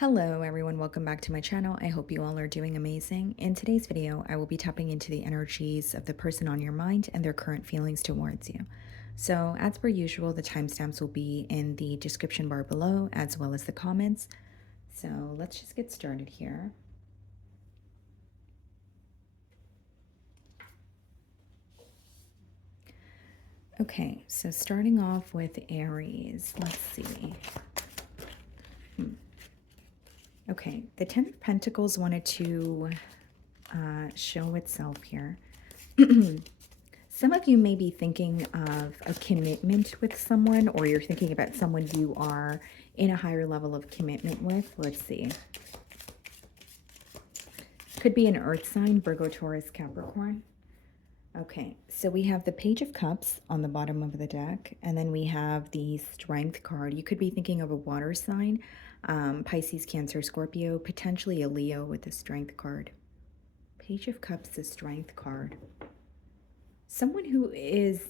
Hello everyone, welcome back to my channel. I hope you all are doing amazing. In today's video, I will be tapping into the energies of the person on your mind and their current feelings towards you. So as per usual, the timestamps will be in the description bar below as well as the comments. So let's just get started here. Okay, so starting off with Aries, let's see. Okay, the Ten of Pentacles wanted to show itself here. Some of you may be thinking of a commitment with someone, or you're thinking about someone you are in a higher level of commitment with. Let's see. Could be an earth sign, Virgo, Taurus, Capricorn. Okay, so we have the Page of Cups on the bottom of the deck, and then we have the Strength card. You could be thinking of a water sign, Pisces, Cancer, Scorpio, potentially a Leo with the Strength card. Page of Cups, the Strength card. Someone who is,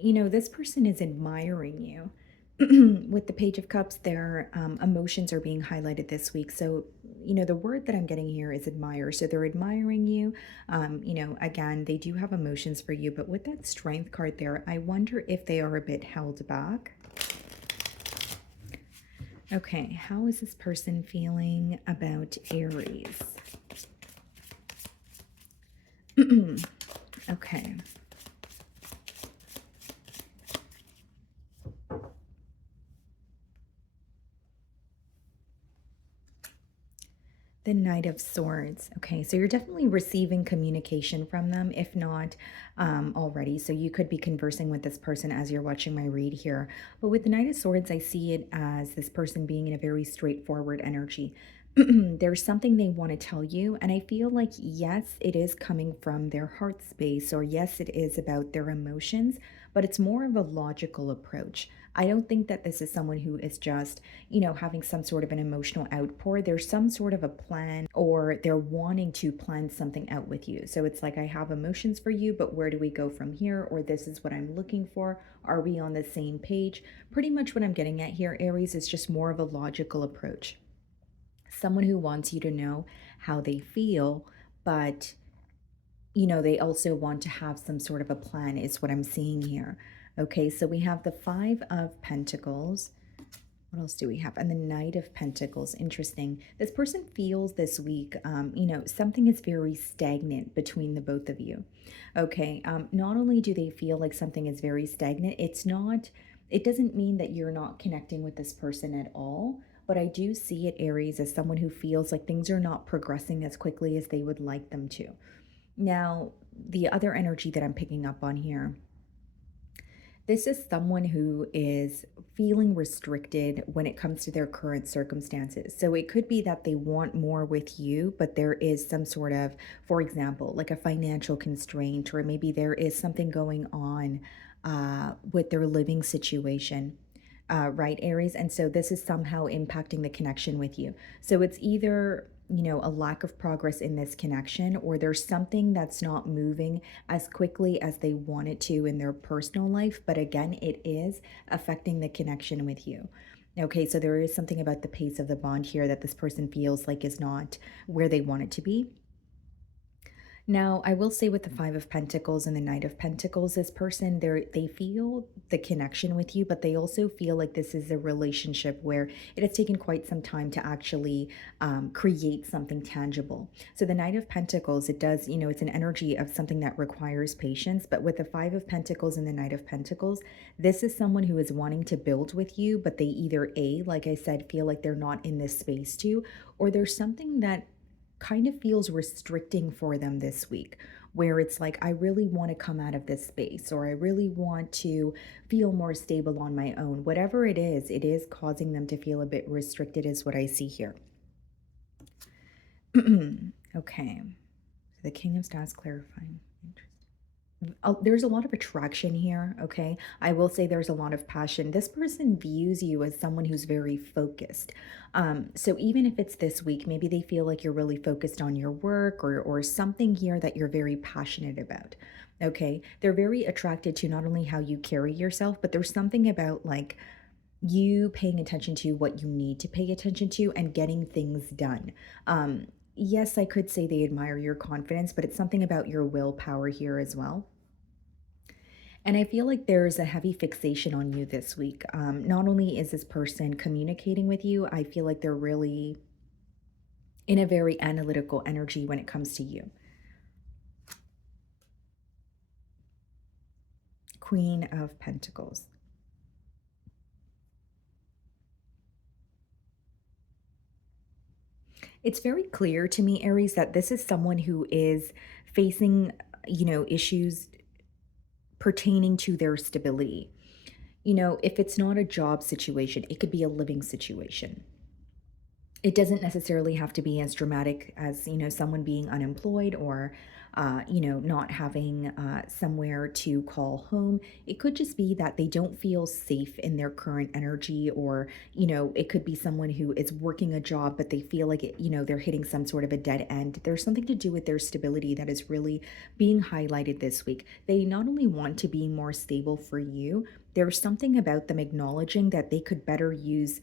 this person is admiring you. With the Page of Cups, their emotions are being highlighted this week. So, the word that I'm getting here is admire. So they're admiring you. Again, they do have emotions for you. But with that Strength card there, I wonder if they are a bit held back. Okay, how is this person feeling about Aries? Okay. The Knight of Swords. Okay, so you're definitely receiving communication from them, if not already. So you could be conversing with this person as you're watching my read here. But with the Knight of Swords, I see it as this person being in a very straightforward energy. There's something they want to tell you, and I feel like, yes, it is coming from their heart space, or yes, it is about their emotions, but it's more of a logical approach. I don't think that this is someone who is just, having some sort of an emotional outpour. There's some sort of a plan, or they're wanting to plan something out with you. So it's like, I have emotions for you, but where do we go from here? Or this is what I'm looking for. Are we on the same page? Pretty much what I'm getting at here, Aries, is just more of a logical approach. Someone who wants you to know how they feel, but they also want to have some sort of a plan, is what I'm seeing here. Okay, so we have the Five of Pentacles. What else do we have? And the Knight of Pentacles. Interesting. This person feels this week, something is very stagnant between the both of you. Okay, not only do they feel like something is very stagnant, it doesn't mean that you're not connecting with this person at all. But I do see it, Aries, as someone who feels like things are not progressing as quickly as they would like them to. Now, the other energy that I'm picking up on here, this is someone who is feeling restricted when it comes to their current circumstances. So it could be that they want more with you, but there is some sort of, for example, like a financial constraint, or maybe there is something going on with their living situation. Right, Aries? And so this is somehow impacting the connection with you. So it's either, a lack of progress in this connection, or there's something that's not moving as quickly as they want it to in their personal life. But again, it is affecting the connection with you. Okay, so there is something about the pace of the bond here that this person feels like is not where they want it to be. Now, I will say with the Five of Pentacles and the Knight of Pentacles, this person, they feel the connection with you, but they also feel like this is a relationship where it has taken quite some time to actually create something tangible. So the Knight of Pentacles, it does, it's an energy of something that requires patience. But with the Five of Pentacles and the Knight of Pentacles, this is someone who is wanting to build with you, but they either, like I said, feel like they're not in this space to, or there's something that kind of feels restricting for them this week, where it's like, I really want to come out of this space, or I really want to feel more stable on my own. Whatever it is causing them to feel a bit restricted, is what I see here. Okay, the King of Stars clarifying. There's a lot of attraction here, okay? I will say there's a lot of passion. This person views you as someone who's very focused. So even if it's this week, maybe they feel like you're really focused on your work, or something here that you're very passionate about, okay? They're very attracted to not only how you carry yourself, but there's something about, like, you paying attention to what you need to pay attention to and getting things done. Yes, I could say they admire your confidence, but it's something about your willpower here as well. And I feel like there's a heavy fixation on you this week. Not only is this person communicating with you, I feel like they're really in a very analytical energy when it comes to you. Queen of Pentacles. It's very clear to me, Aries, that this is someone who is facing, issues pertaining to their stability. If it's not a job situation, it could be a living situation. It doesn't necessarily have to be as dramatic as, someone being unemployed or, not having somewhere to call home. It could just be that they don't feel safe in their current energy, or, it could be someone who is working a job, but they feel like, they're hitting some sort of a dead end. There's something to do with their stability that is really being highlighted this week. They not only want to be more stable for you, there's something about them acknowledging that they could better use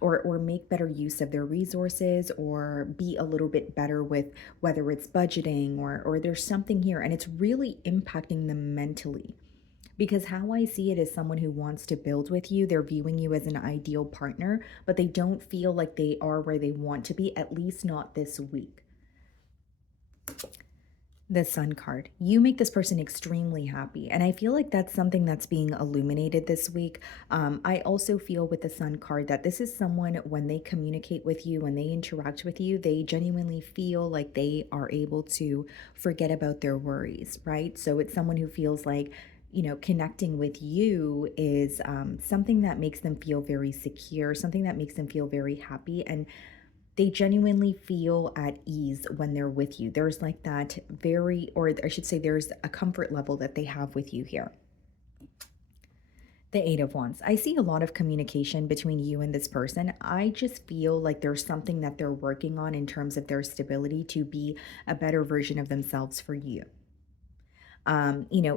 or make better use of their resources, or be a little bit better with whether it's budgeting, or there's something here, and it's really impacting them mentally. Because how I see it is someone who wants to build with you. They're viewing you as an ideal partner, but they don't feel like they are where they want to be, at least not this week. The Sun card. You make this person extremely happy. And I feel like that's something that's being illuminated this week. I also feel with the Sun card that this is someone, when they communicate with you, when they interact with you, they genuinely feel like they are able to forget about their worries, right? So it's someone who feels like, connecting with you is something that makes them feel very secure, something that makes them feel very happy. And they genuinely feel at ease when they're with you. There's like that or I should say, there's a comfort level that they have with you here. The Eight of Wands. I see a lot of communication between you and this person. I just feel like there's something that they're working on in terms of their stability to be a better version of themselves for you.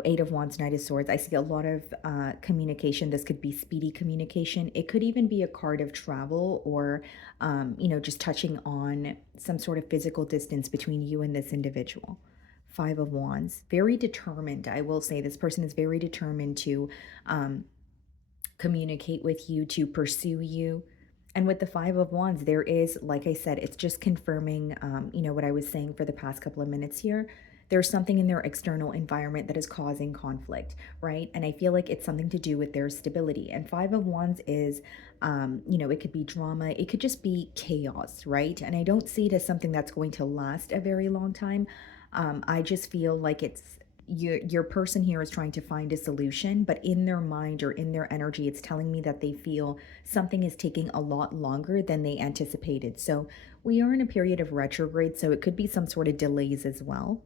Eight of Wands, Knight of Swords. I see a lot of communication. This could be speedy communication. It could even be a card of travel, or, just touching on some sort of physical distance between you and this individual. Five of Wands, very determined. I will say this person is very determined to communicate with you, to pursue you. And with the Five of Wands, there is, like I said, it's just confirming, what I was saying for the past couple of minutes here. There's something in their external environment that is causing conflict, right? And I feel like it's something to do with their stability. And Five of Wands is, it could be drama, it could just be chaos, right? And I don't see it as something that's going to last a very long time. I just feel like it's your person here is trying to find a solution, but in their mind or in their energy, it's telling me that they feel something is taking a lot longer than they anticipated. So we are in a period of retrograde, so it could be some sort of delays as well.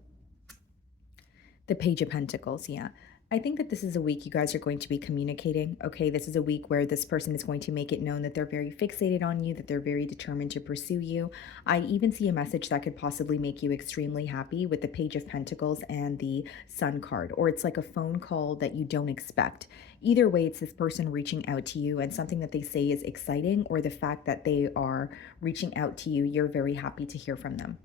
The Page of Pentacles, yeah. I think that this is a week you guys are going to be communicating, okay? This is a week where this person is going to make it known that they're very fixated on you, that they're very determined to pursue you. I even see a message that could possibly make you extremely happy with the Page of Pentacles and the Sun card, or it's like a phone call that you don't expect. Either way, it's this person reaching out to you, and something that they say is exciting, or the fact that they are reaching out to you, you're very happy to hear from them.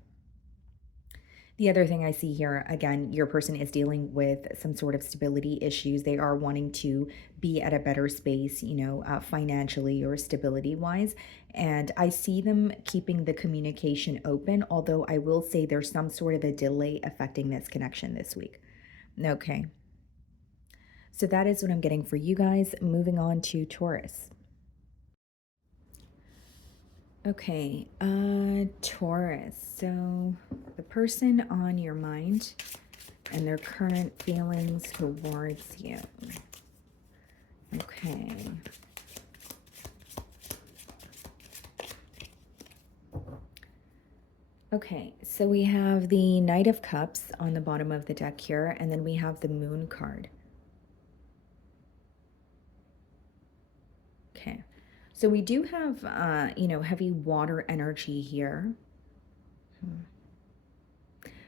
The other thing I see here, again, your person is dealing with some sort of stability issues. They are wanting to be at a better space, financially or stability wise. And I see them keeping the communication open, although I will say there's some sort of a delay affecting this connection this week. Okay. So that is what I'm getting for you guys. Moving on to Taurus. Okay, Taurus. So the person on your mind and their current feelings towards you. Okay. Okay, so we have the Knight of Cups on the bottom of the deck here, and then we have the Moon card. Okay. So we do have, heavy water energy here.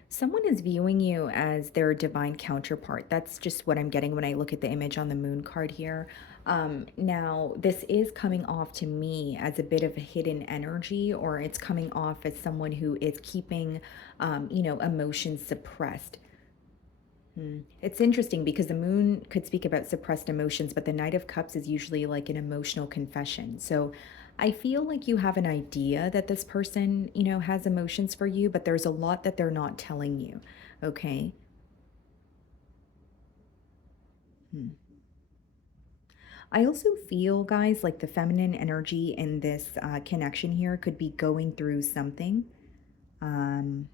Someone is viewing you as their divine counterpart. That's just what I'm getting when I look at the image on the Moon card here. Now, this is coming off to me as a bit of a hidden energy, or it's coming off as someone who is keeping, emotions suppressed. It's interesting because the moon could speak about suppressed emotions, but the Knight of Cups is usually like an emotional confession. So I feel like you have an idea that this person, has emotions for you, but there's a lot that they're not telling you. Okay. Hmm. I also feel, guys, like the feminine energy in this connection here could be going through something. Um,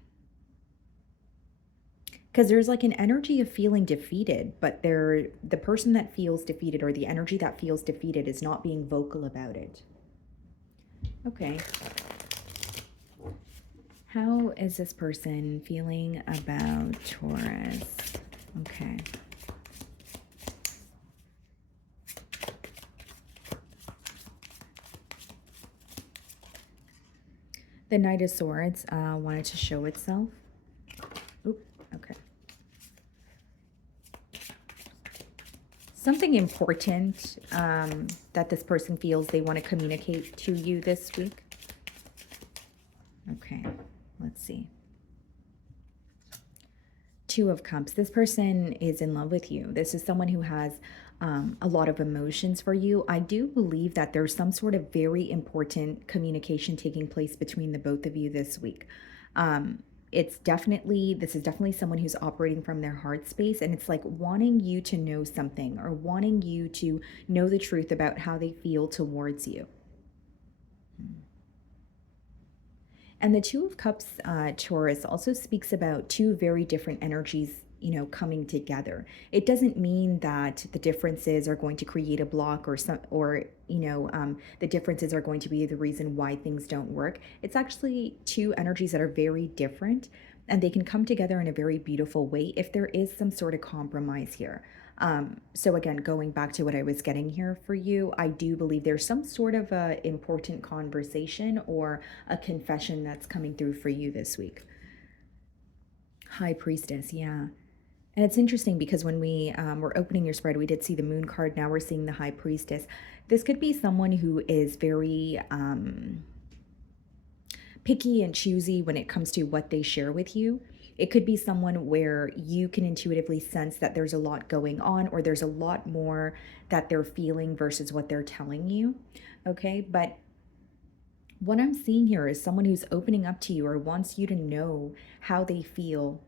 because there's like an energy of feeling defeated, but the person that feels defeated, or the energy that feels defeated, is not being vocal about it. Okay. How is this person feeling about Taurus? Okay. The Knight of Swords wanted to show itself. Oop, okay. Something important that this person feels they want to communicate to you this week. Okay, let's see. Two of Cups. This person is in love with you. This is someone who has a lot of emotions for you. I do believe that there's some sort of very important communication taking place between the both of you this week. This is definitely someone who's operating from their heart space, and it's like wanting you to know something, or wanting you to know the truth about how they feel towards you. And the Two of Cups, Taurus, also speaks about two very different energies, coming together. It doesn't mean that the differences are going to create a block, or the differences are going to be the reason why things don't work. It's actually two energies that are very different, and they can come together in a very beautiful way if there is some sort of compromise here. So again, going back to what I was getting here for you, I do believe there's some sort of a important conversation or a confession that's coming through for you this week. High Priestess, yeah. And it's interesting because when we were opening your spread, we did see the Moon card. Now we're seeing the High Priestess. This could be someone who is very picky and choosy when it comes to what they share with you. It could be someone where you can intuitively sense that there's a lot going on, or there's a lot more that they're feeling versus what they're telling you. Okay. But what I'm seeing here is someone who's opening up to you or wants you to know how they feel,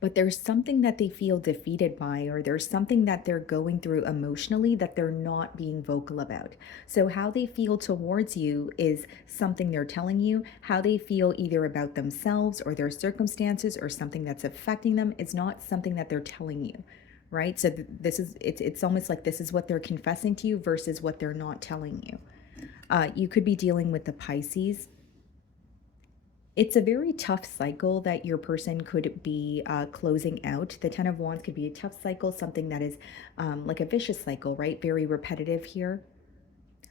but there's something that they feel defeated by, or there's something that they're going through emotionally that they're not being vocal about. So how they feel towards you is something they're telling you. How they feel either about themselves or their circumstances or something that's affecting them is not something that they're telling you, right? So this is it's almost like this is what they're confessing to you versus what they're not telling you. You could be dealing with the Pisces. It's a very tough cycle that your person could be closing out. The Ten of Wands could be a tough cycle, something that is like a vicious cycle, right? Very repetitive here.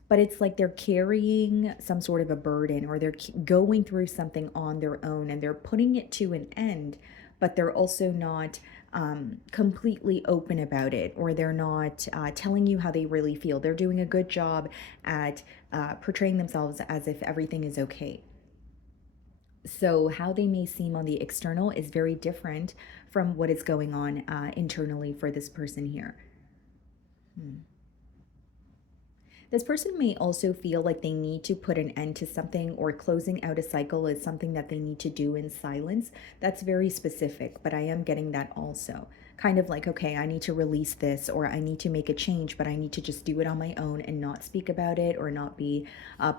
But it's like they're carrying some sort of a burden, or they're going through something on their own, and they're putting it to an end, but they're also not completely open about it, or they're not telling you how they really feel. They're doing a good job at portraying themselves as if everything is okay. So, how they may seem on the external is very different from what is going on internally for this person here. Hmm. This person may also feel like they need to put an end to something, or closing out a cycle is something that they need to do in silence. That's very specific, but I am getting that also. Kind of like, okay, I need to release this, or I need to make a change, but I need to just do it on my own and not speak about it, or not be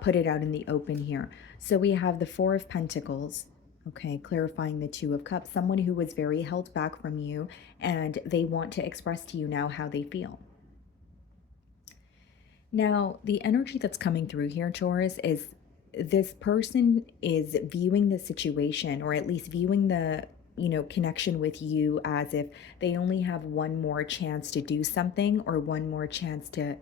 put it out in the open here. So we have the Four of Pentacles. Okay, clarifying the Two of Cups. Someone who was very held back from you, and they want to express to you now how they feel. Now, the energy that's coming through here, Taurus, is this person is viewing the situation, or at least viewing the connection with you, as if they only have one more chance to do something, or one more chance to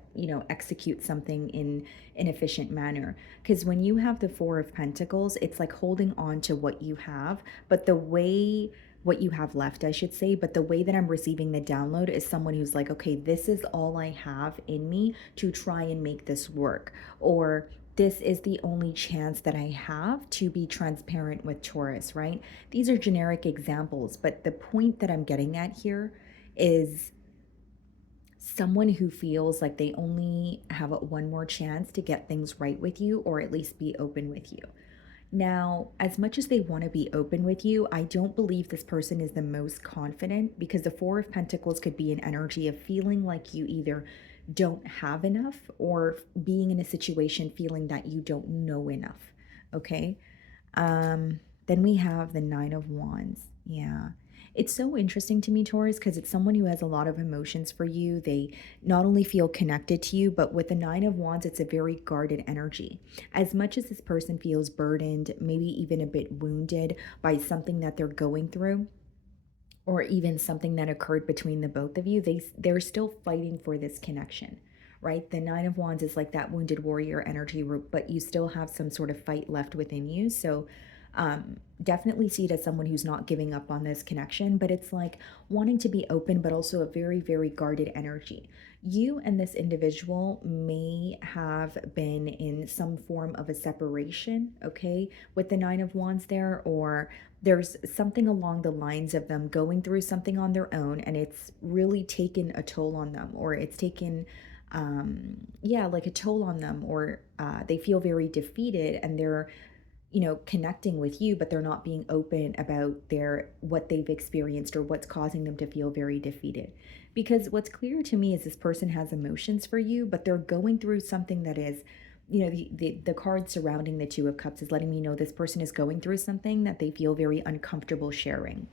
execute something in an efficient manner. Because when you have the Four of Pentacles, it's like holding on to what you have, but the way what you have left, I should say. But the way that I'm receiving the download is someone who's like, okay, this is all I have in me to try and make this work. Or this is the only chance that I have to be transparent with Taurus, right? These are generic examples, but the point that I'm getting at here is someone who feels like they only have one more chance to get things right with you, or at least be open with you. Now, as much as they want to be open with you, I don't believe this person is the most confident, because the Four of Pentacles could be an energy of feeling like you either don't have enough, or being in a situation feeling that you don't know enough. Okay. Then we have the Nine of Wands. Yeah. It's so interesting to me, Taurus, because it's someone who has a lot of emotions for you. They not only feel connected to you, but with the Nine of Wands, it's a very guarded energy. As much as this person feels burdened, maybe even a bit wounded by something that they're going through, or even something that occurred between the both of you, they're still fighting for this connection, right? The Nine of Wands is like that wounded warrior energy, but you still have some sort of fight left within you. So definitely see it as someone who's not giving up on this connection, but it's like wanting to be open, but also a very, very guarded energy. You and this individual may have been in some form of a separation, okay, with the Nine of Wands there, or there's something along the lines of them going through something on their own, and it's really taken a toll on them, or it's taken yeah, like a toll on them, or they feel very defeated, and they're, connecting with you, but they're not being open about what they've experienced, or what's causing them to feel very defeated. Because what's clear to me is this person has emotions for you, but they're going through something that is, the card surrounding the Two of Cups is letting me know this person is going through something that they feel very uncomfortable sharing.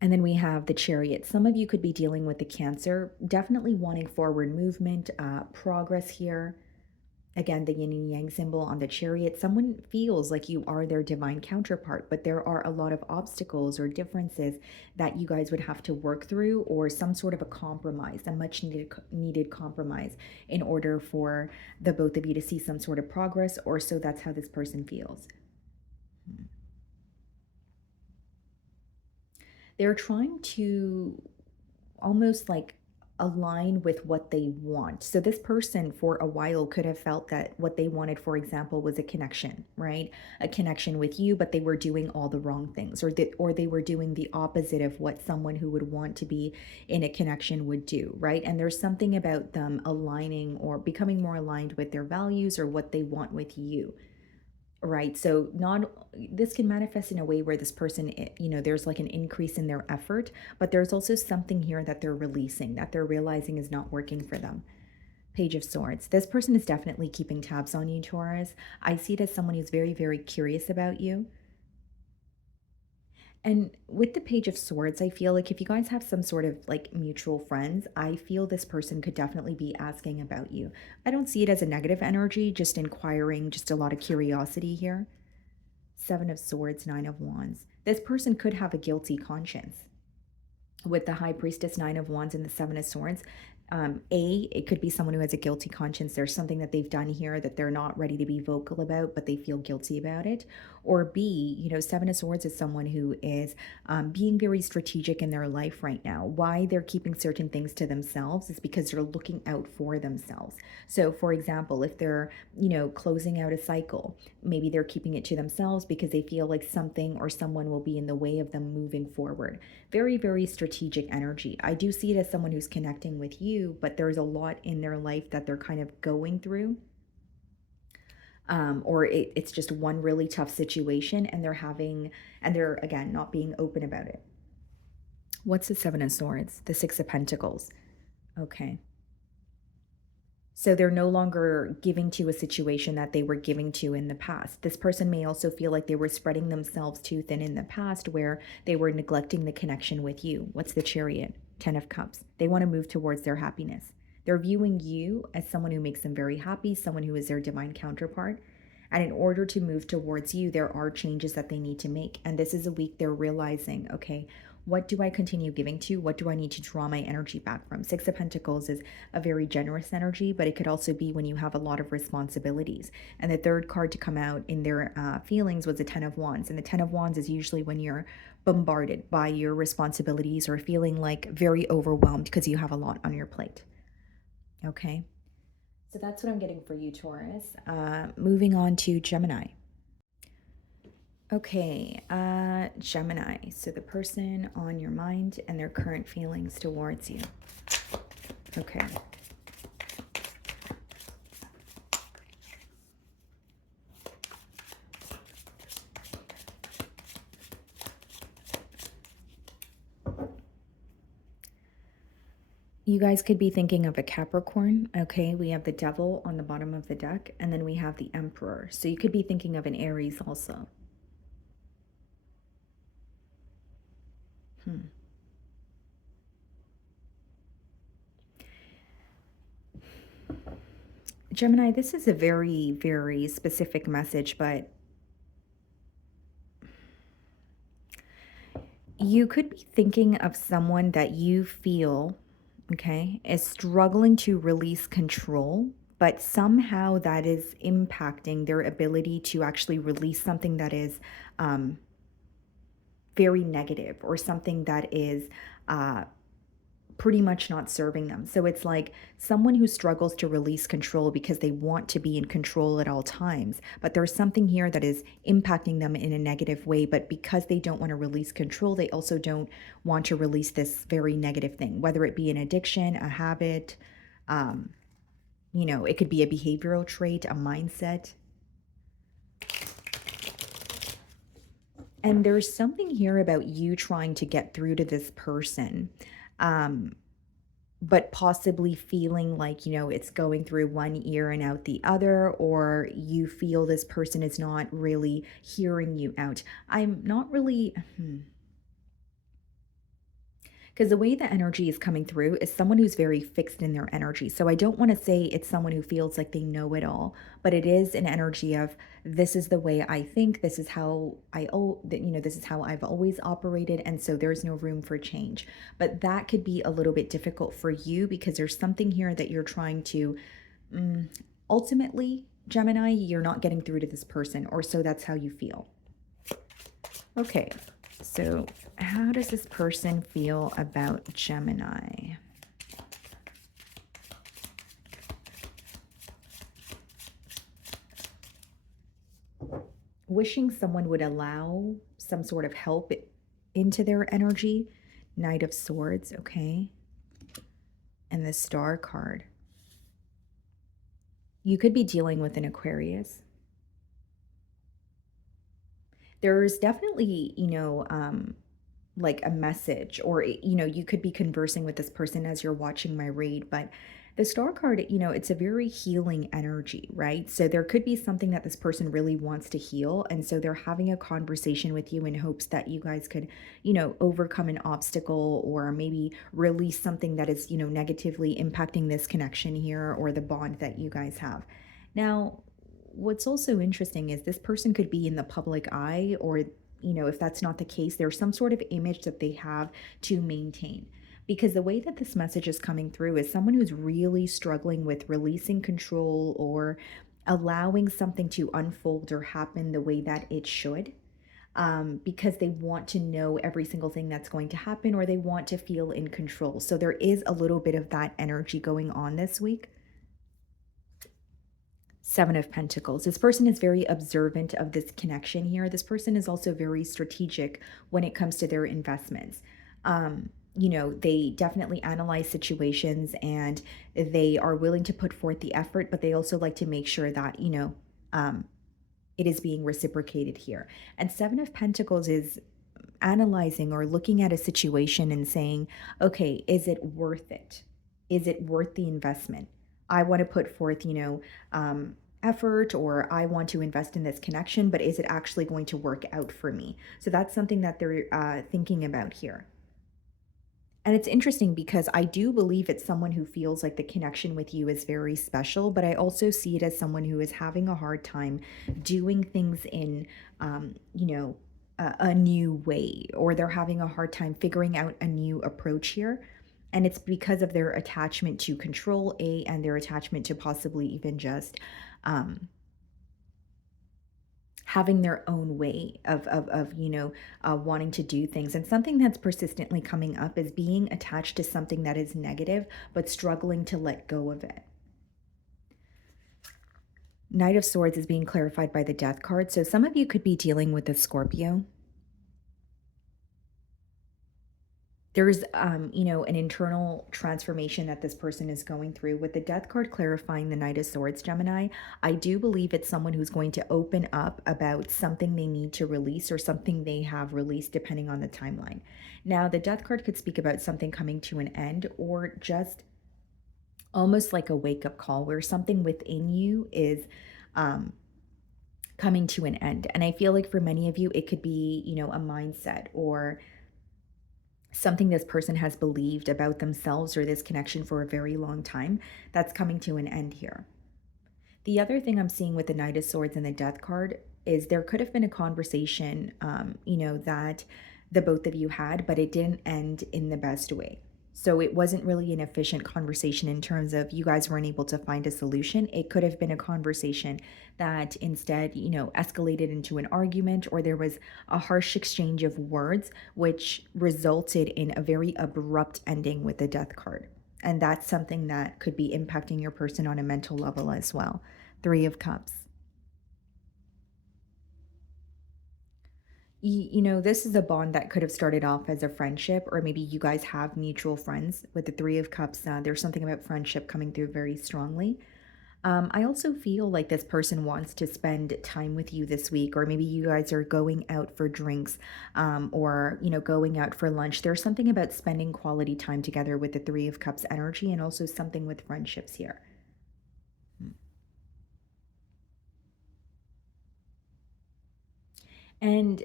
And then we have the Chariot. Some of you could be dealing with the Cancer, definitely wanting forward movement, progress here. Again, the yin and yang symbol on the Chariot. Someone feels like you are their divine counterpart, but there are a lot of obstacles or differences that you guys would have to work through, or some sort of a compromise, a much needed compromise, in order for the both of you to see some sort of progress, or so that's how this person feels. They're trying to almost like align with what they want. So this person for a while could have felt that what they wanted, for example, was a connection, right? A connection with you, but they were doing all the wrong things, or they were doing the opposite of what someone who would want to be in a connection would do, right? And there's something about them aligning or becoming more aligned with their values, or what they want with you. Right. So not this can manifest in a way where this person, there's like an increase in their effort, but there's also something here that they're releasing, that they're realizing is not working for them. Page of Swords. This person is definitely keeping tabs on you, Taurus. I see it as someone who's very, very curious about you. And with the Page of Swords, I feel like if you guys have some sort of like mutual friends, I feel this person could definitely be asking about you. I don't see it as a negative energy, just inquiring, just a lot of curiosity here. Seven of Swords, Nine of Wands. This person could have a guilty conscience. With the High Priestess, Nine of Wands, and the Seven of Swords, it could be someone who has a guilty conscience. There's something that they've done here that they're not ready to be vocal about, but they feel guilty about it. Or B, Seven of Swords is someone who is being very strategic in their life right now. Why they're keeping certain things to themselves is because they're looking out for themselves. So, for example, if they're, closing out a cycle, maybe they're keeping it to themselves because they feel like something or someone will be in the way of them moving forward. Very, very strategic energy. I do see it as someone who's connecting with you, but there's a lot in their life that they're kind of going through. Or it's just one really tough situation, and they're again not being open about it. What's the Seven of Swords? The Six of Pentacles. Okay. So they're no longer giving to a situation that they were giving to in the past. This person may also feel like they were spreading themselves too thin in the past, where they were neglecting the connection with you. What's the Chariot? 10 of Cups. They want to move towards their happiness. They're viewing you as someone who makes them very happy, someone who is their divine counterpart. And in order to move towards you, there are changes that they need to make. And this is a week they're realizing, okay, What do I continue giving to? What do I need to draw my energy back from? Six of Pentacles is a very generous energy, but it could also be when you have a lot of responsibilities. And the third card to come out in their feelings was the Ten of Wands. And the Ten of Wands is usually when you're bombarded by your responsibilities or feeling like very overwhelmed because you have a lot on your plate. Okay. So that's what I'm getting for you, Taurus. Moving on to Gemini. Okay, Gemini. So the person on your mind and their current feelings towards you. Okay. You guys could be thinking of a Capricorn, okay? We have the Devil on the bottom of the deck, and then we have the Emperor. So you could be thinking of an Aries also. Gemini, this is a very, very specific message, but you could be thinking of someone that you feel, okay, is struggling to release control, but somehow that is impacting their ability to actually release something that is very negative or something that is pretty much not serving them. So it's like someone who struggles to release control because they want to be in control at all times, but there's something here that is impacting them in a negative way. But because they don't want to release control, they also don't want to release this very negative thing, whether it be an addiction, a habit, you know, it could be a behavioral trait, a mindset. And there's something here about you trying to get through to this person. But possibly feeling like, you know, it's going through one ear and out the other, or you feel this person is not really hearing you out. I'm not really, because the way the energy is coming through is someone who's very fixed in their energy. So I don't want to say it's someone who feels like they know it all, but it is an energy of this is the way I think, this is how this is how I've always operated, and so there's no room for change. But that could be a little bit difficult for you because there's something here that you're trying to ultimately, Gemini, you're not getting through to this person, or so that's how you feel. Okay. So how does this person feel about Gemini? Wishing someone would allow some sort of help into their energy. Knight of Swords, okay. And the Star card. You could be dealing with an Aquarius. There's definitely, like a message, or, you could be conversing with this person as you're watching my read, but the Star card, it's a very healing energy, right? So there could be something that this person really wants to heal. And so they're having a conversation with you in hopes that you guys could, overcome an obstacle or maybe release something that is, negatively impacting this connection here or the bond that you guys have. Now, what's also interesting is this person could be in the public eye, or if that's not the case, there's some sort of image that they have to maintain. Because the way that this message is coming through is someone who's really struggling with releasing control or allowing something to unfold or happen the way that it should, because they want to know every single thing that's going to happen, or they want to feel in control. So there is a little bit of that energy going on this week. Seven of Pentacles. This person is very observant of this connection here. This person is also very strategic when it comes to their investments. They definitely analyze situations and they are willing to put forth the effort, but they also like to make sure that, it is being reciprocated here. And Seven of Pentacles is analyzing or looking at a situation and saying, okay, is it worth it? Is it worth the investment? I want to put forth, effort, or I want to invest in this connection, but is it actually going to work out for me? So that's something that they're thinking about here. And it's interesting because I do believe it's someone who feels like the connection with you is very special, but I also see it as someone who is having a hard time doing things in, a new way, or they're having a hard time figuring out a new approach here. And it's because of their attachment to control A and their attachment to possibly even just um, having their own way of wanting to do things. And something that's persistently coming up is being attached to something that is negative, but struggling to let go of it. Knight of Swords is being clarified by the Death card. So some of you could be dealing with a Scorpio. There's an internal transformation that this person is going through. With the Death card clarifying the Knight of Swords, Gemini, I do believe it's someone who's going to open up about something they need to release or something they have released, depending on the timeline. Now, the Death card could speak about something coming to an end, or just almost like a wake-up call where something within you is um, coming to an end. And I feel like for many of you, it could be, a mindset or something this person has believed about themselves or this connection for a very long time that's coming to an end here. The other thing I'm seeing with the Knight of Swords and the Death card is there could have been a conversation, that the both of you had, but it didn't end in the best way. So it wasn't really an efficient conversation in terms of you guys weren't able to find a solution. It could have been a conversation that instead, escalated into an argument, or there was a harsh exchange of words, which resulted in a very abrupt ending with the Death card. And that's something that could be impacting your person on a mental level as well. Three of Cups. This is a bond that could have started off as a friendship, or maybe you guys have mutual friends. With the Three of Cups, there's something about friendship coming through very strongly. I also feel like this person wants to spend time with you this week, or maybe you guys are going out for drinks, or, going out for lunch. There's something about spending quality time together with the Three of Cups energy, and also something with friendships here. And,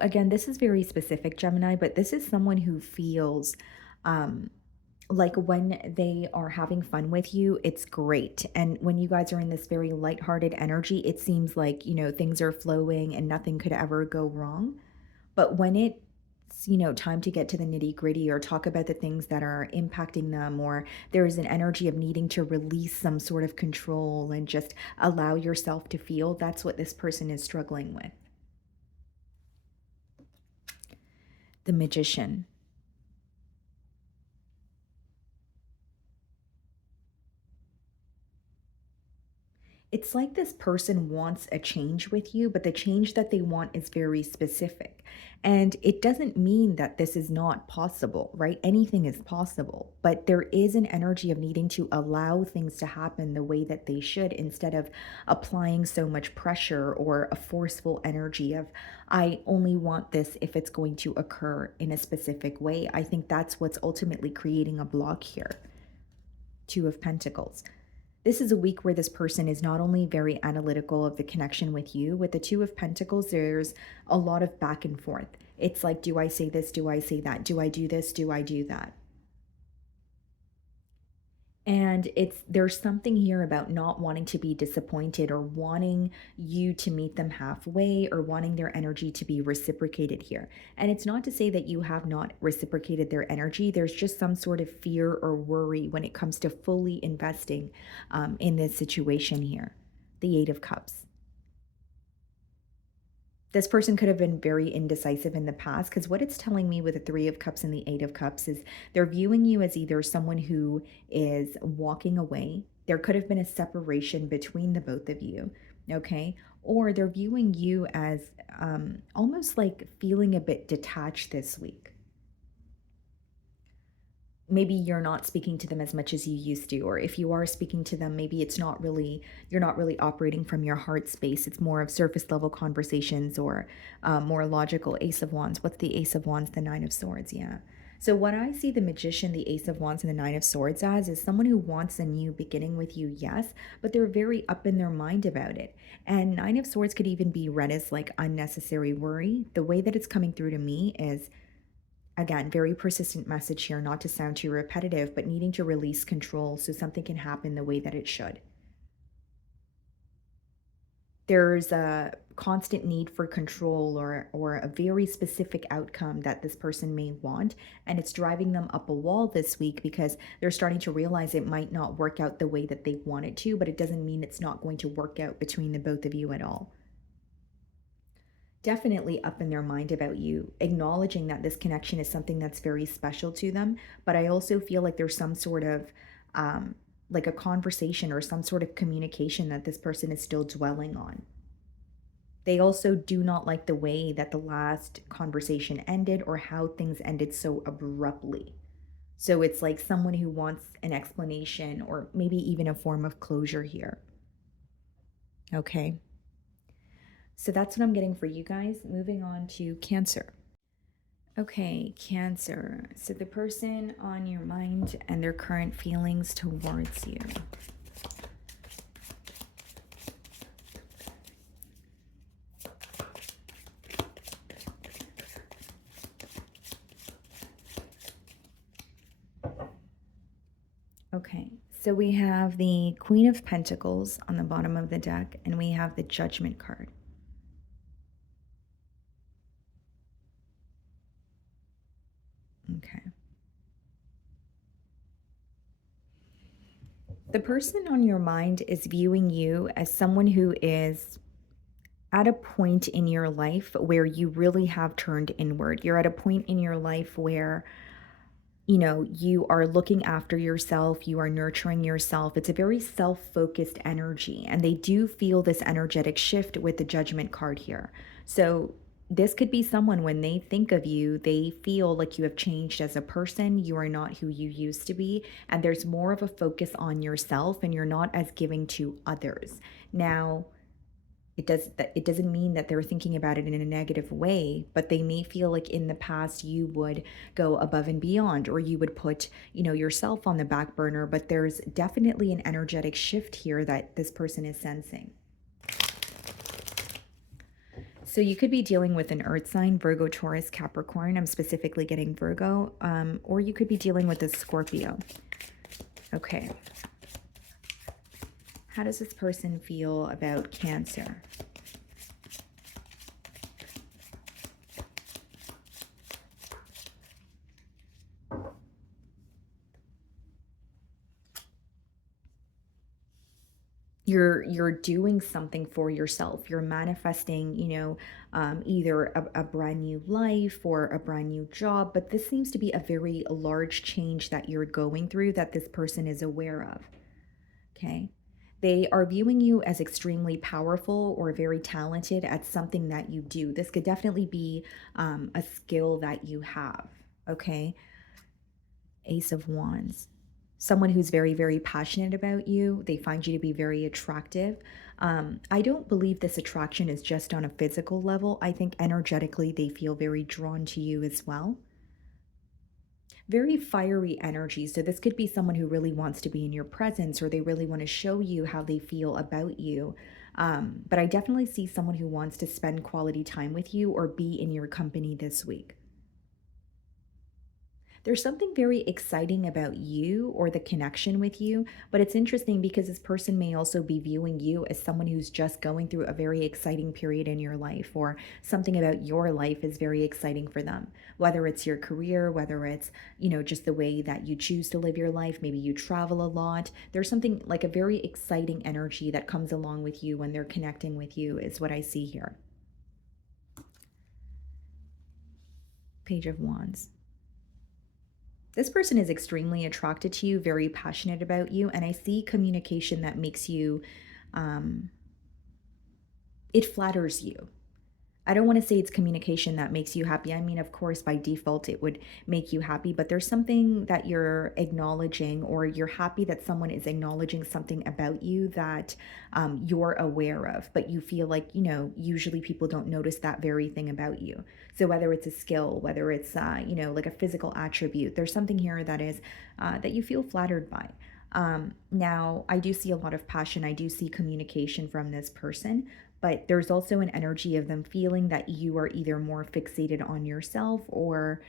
again, this is very specific, Gemini, but this is someone who feels um, like when they are having fun with you, it's great. And when you guys are in this very lighthearted energy, it seems like, things are flowing and nothing could ever go wrong. But when it's, time to get to the nitty gritty or talk about the things that are impacting them, or there's an energy of needing to release some sort of control and just allow yourself to feel, that's what this person is struggling with. The Magician. It's like this person wants a change with you, but the change that they want is very specific. And it doesn't mean that this is not possible, right? Anything is possible, but there is an energy of needing to allow things to happen the way that they should, instead of applying so much pressure or a forceful energy of, I only want this if it's going to occur in a specific way. I think that's what's ultimately creating a block here. Two of Pentacles. This is a week where this person is not only very analytical of the connection with you. With the Two of Pentacles, there's a lot of back and forth. It's like, do I say this? Do I say that? Do I do this? Do I do that? And there's something here about not wanting to be disappointed, or wanting you to meet them halfway, or wanting their energy to be reciprocated here. And it's not to say that you have not reciprocated their energy. There's just some sort of fear or worry when it comes to fully investing in this situation here. The Eight of Cups. This person could have been very indecisive in the past, because what it's telling me with the Three of Cups and the Eight of Cups is they're viewing you as either someone who is walking away. There could have been a separation between the both of you, okay? Or they're viewing you as almost like feeling a bit detached this week. Maybe you're not speaking to them as much as you used to, or if you are speaking to them, maybe you're not really operating from your heart space. It's more of surface level conversations, or more logical. Ace of Wands. What's the Ace of Wands? The Nine of Swords. Yeah. So what I see the Magician, the Ace of Wands, and the Nine of Swords as is someone who wants a new beginning with you, yes, but they're very up in their mind about it. And Nine of Swords could even be read as like unnecessary worry. The way that it's coming through to me is, again, very persistent message here, not to sound too repetitive, but needing to release control so something can happen the way that it should. There's a constant need for control or a very specific outcome that this person may want, and it's driving them up a wall this week because they're starting to realize it might not work out the way that they want it to, but it doesn't mean it's not going to work out between the both of you at all. Definitely up in their mind about you, acknowledging that this connection is something that's very special to them. But I also feel like there's some sort of like a conversation or some sort of communication that this person is still dwelling on. They also do not like the way that the last conversation ended or how things ended so abruptly. So it's like someone who wants an explanation or maybe even a form of closure here. Okay. So that's what I'm getting for you guys. Moving on to Cancer. Okay, Cancer. So the person on your mind and their current feelings towards you. Okay, so we have the Queen of Pentacles on the bottom of the deck, and we have the Judgment card. Okay. The person on your mind is viewing you as someone who is at a point in your life where you really have turned inward. You're at a point in your life where, you know, you are looking after yourself, you are nurturing yourself. It's a very self-focused energy, and they do feel this energetic shift with the Judgment card here. So this could be someone, when they think of you, they feel like you have changed as a person. You are not who you used to be, and there's more of a focus on yourself, and you're not as giving to others. Now, it doesn't mean that they're thinking about it in a negative way, but they may feel like in the past you would go above and beyond, or you would put, you know, yourself on the back burner. But there's definitely an energetic shift here that this person is sensing. So you could be dealing with an earth sign, Virgo, Taurus, Capricorn. I'm specifically getting Virgo. Or you could be dealing with a Scorpio. Okay. How does this person feel about Cancer? You're doing something for yourself. You're manifesting, you know, either a brand new life or a brand new job. But this seems to be a very large change that you're going through that this person is aware of. Okay. They are viewing you as extremely powerful or very talented at something that you do. This could definitely be a skill that you have. Okay. Ace of Wands. Someone who's very, very passionate about you. They find you to be very attractive. I don't believe this attraction is just on a physical level. I think energetically they feel very drawn to you as well. Very fiery energy. So this could be someone who really wants to be in your presence, or they really want to show you how they feel about you. But I definitely see someone who wants to spend quality time with you or be in your company this week. There's something very exciting about you or the connection with you, but it's interesting because this person may also be viewing you as someone who's just going through a very exciting period in your life, or something about your life is very exciting for them. Whether it's your career, whether it's, you know, just the way that you choose to live your life, maybe you travel a lot. There's something like a very exciting energy that comes along with you when they're connecting with you, is what I see here. Page of Wands. This person is extremely attracted to you, very passionate about you, and I see communication that makes you, it flatters you. I don't want to say it's communication that makes you happy. I mean, of course, by default, it would make you happy, but there's something that you're acknowledging, or you're happy that someone is acknowledging something about you that you're aware of, but you feel like, you know, usually people don't notice that very thing about you. So whether it's a skill, whether it's, you know, like a physical attribute, there's something here that is, that you feel flattered by. Now, I do see a lot of passion. I do see communication from this person, but there's also an energy of them feeling that you are either more fixated on yourself, or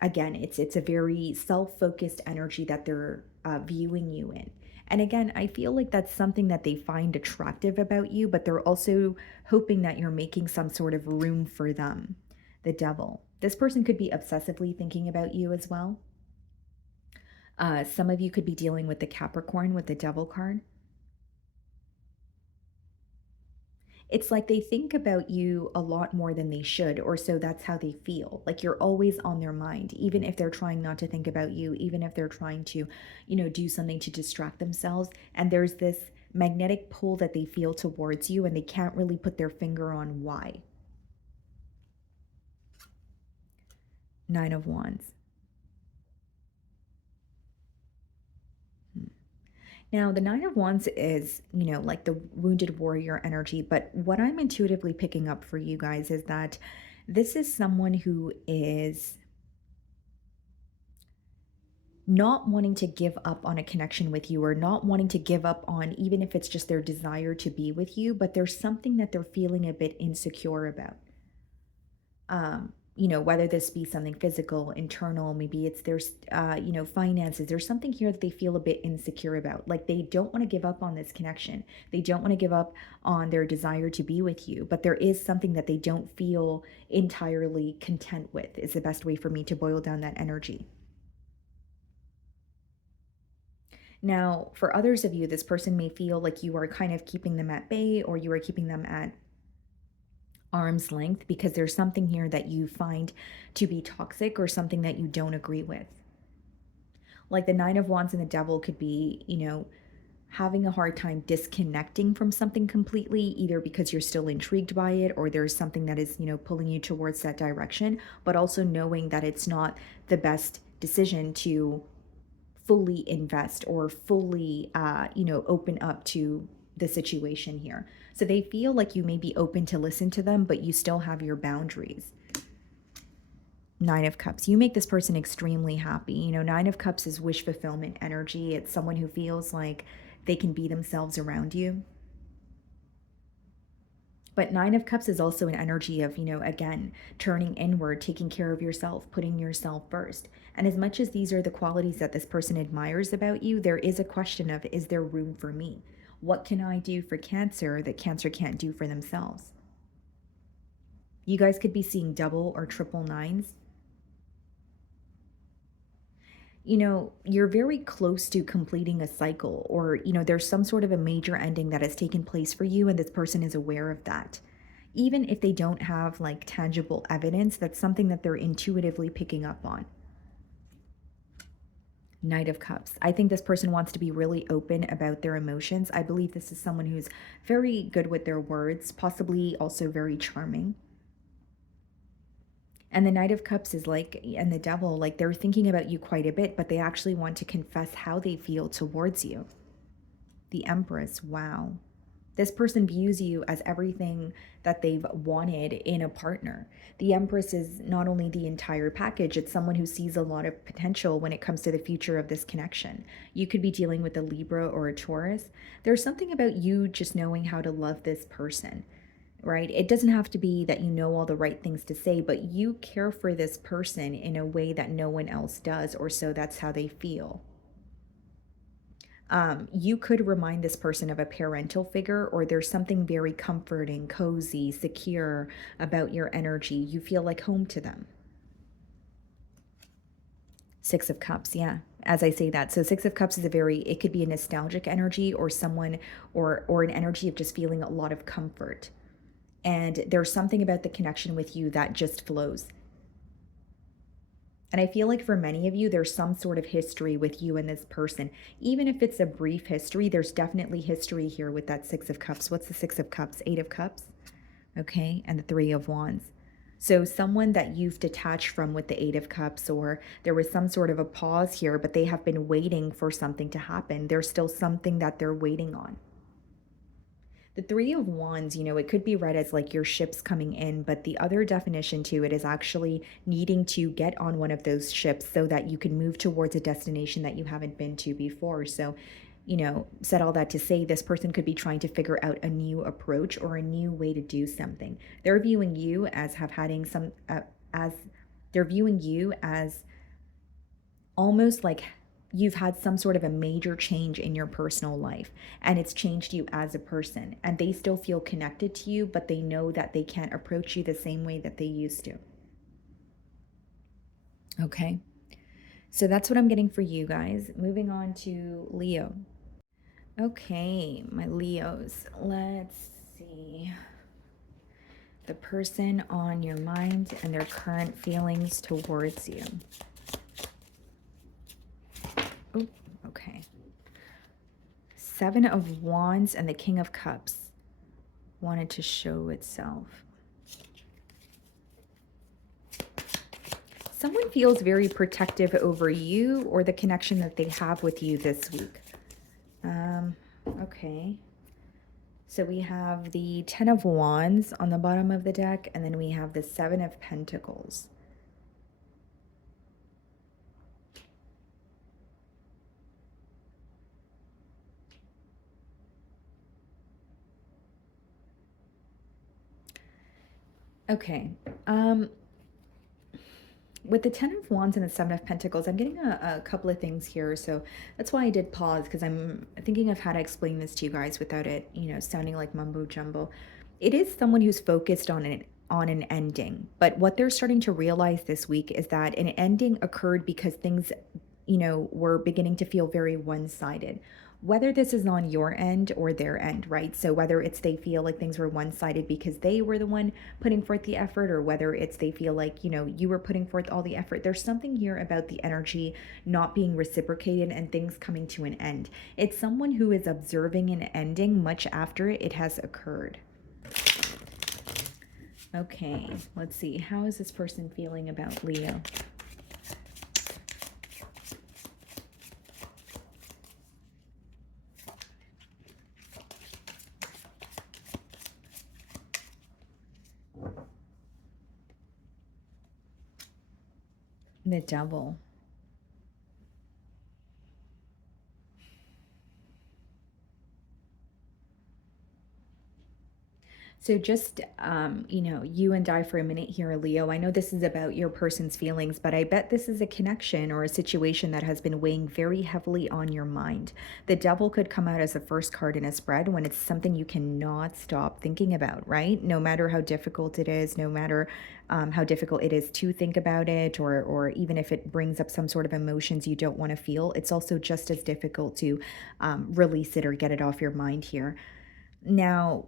again, it's a very self-focused energy that they're viewing you in. And again, I feel like that's something that they find attractive about you, but they're also hoping that you're making some sort of room for them. The Devil. This person could be obsessively thinking about you as well. Some of you could be dealing with the Capricorn with the Devil card. It's like they think about you a lot more than they should, or so that's how they feel. Like you're always on their mind, even if they're trying not to think about you, even if they're trying to, do something to distract themselves. And there's this magnetic pull that they feel towards you, and they can't really put their finger on why. Nine of Wands. Now, the Nine of Wands is, like the wounded warrior energy. But what I'm intuitively picking up for you guys is that this is someone who is not wanting to give up on a connection with you, or not wanting to give up on, even if it's just their desire to be with you, but there's something that they're feeling a bit insecure about. Whether this be something physical, internal, maybe it's their, finances. There's something here that they feel a bit insecure about. Like they don't want to give up on this connection. They don't want to give up on their desire to be with you, but there is something that they don't feel entirely content with, is the best way for me to boil down that energy. Now, for others of you, this person may feel like you are kind of keeping them at bay, or you are keeping them at arm's length because there's something here that you find to be toxic, or something that you don't agree with. Like the Nine of Wands and the Devil could be, having a hard time disconnecting from something completely, either because you're still intrigued by it, or there's something that is, pulling you towards that direction, but also knowing that it's not the best decision to fully invest or fully, open up to the situation here. So they feel like you may be open to listen to them, but you still have your boundaries. Nine of Cups. You make this person extremely happy. Nine of Cups is wish fulfillment energy. It's someone who feels like they can be themselves around you. But Nine of Cups is also an energy of, again, turning inward, taking care of yourself, putting yourself first. And as much as these are the qualities that this person admires about you, there is a question of, is there room for me? What can I do for Cancer that Cancer can't do for themselves? You guys could be seeing double or triple nines. You're very close to completing a cycle, or, there's some sort of a major ending that has taken place for you, and this person is aware of that. Even if they don't have like tangible evidence, that's something that they're intuitively picking up on. Knight of Cups. I think this person wants to be really open about their emotions. I believe this is someone who's very good with their words, possibly also very charming. And the Knight of Cups is like, and the Devil, like they're thinking about you quite a bit, but they actually want to confess how they feel towards you. The Empress, wow. This person views you as everything that they've wanted in a partner. The Empress is not only the entire package, it's someone who sees a lot of potential when it comes to the future of this connection. You could be dealing with a Libra or a Taurus. There's something about you just knowing how to love this person, right? It doesn't have to be that you know all the right things to say, but you care for this person in a way that no one else does, or so that's how they feel. You could remind this person of a parental figure, or there's something very comforting, cozy, secure about your energy. You feel like home to them. Six of Cups, yeah. As I say that, so Six of Cups is it could be a nostalgic energy, or someone, or an energy of just feeling a lot of comfort. And there's something about the connection with you that just flows. And I feel like for many of you, there's some sort of history with you and this person. Even if it's a brief history, there's definitely history here with that Six of Cups. What's the Six of Cups? Eight of Cups. Okay. And the Three of Wands. So someone that you've detached from with the Eight of Cups, or there was some sort of a pause here, but they have been waiting for something to happen. There's still something that they're waiting on. The Three of Wands, it could be read as like your ships coming in, but the other definition to it is actually needing to get on one of those ships so that you can move towards a destination that you haven't been to before. So, said all that to say, this person could be trying to figure out a new approach or a new way to do something. They're viewing you as as they're viewing you as almost like you've had some sort of a major change in your personal life, and it's changed you as a person, and they still feel connected to you, but they know that they can't approach you the same way that they used to. Okay, so that's what I'm getting for you guys. Moving on to Leo. Okay, my Leos, let's see. The person on your mind and their current feelings towards you. Oh, okay. Seven of Wands and the King of Cups wanted to show itself. Someone feels very protective over you or the connection that they have with you this week. Okay. So we have the 10 of Wands on the bottom of the deck, and then we have the 7 of Pentacles. Okay. With the 10 of Wands and the 7 of Pentacles, I'm getting a couple of things here. So that's why I did pause, because I'm thinking of how to explain this to you guys without it, sounding like mumbo jumbo. It is someone who's focused on an ending. But what they're starting to realize this week is that an ending occurred because things, were beginning to feel very one-sided. Whether this is on your end or their end, right? So whether it's they feel like things were one-sided because they were the one putting forth the effort, or whether it's they feel like, you were putting forth all the effort. There's something here about the energy not being reciprocated and things coming to an end. It's someone who is observing an ending much after it has occurred. Okay, let's see. How is this person feeling about Leo? The Devil. So just, you and I for a minute here, Leo. I know this is about your person's feelings, but I bet this is a connection or a situation that has been weighing very heavily on your mind. The Devil could come out as the first card in a spread when it's something you cannot stop thinking about, right? No matter how difficult it is, no matter how difficult it is to think about it, or even if it brings up some sort of emotions you don't want to feel, it's also just as difficult to release it or get it off your mind here. Now,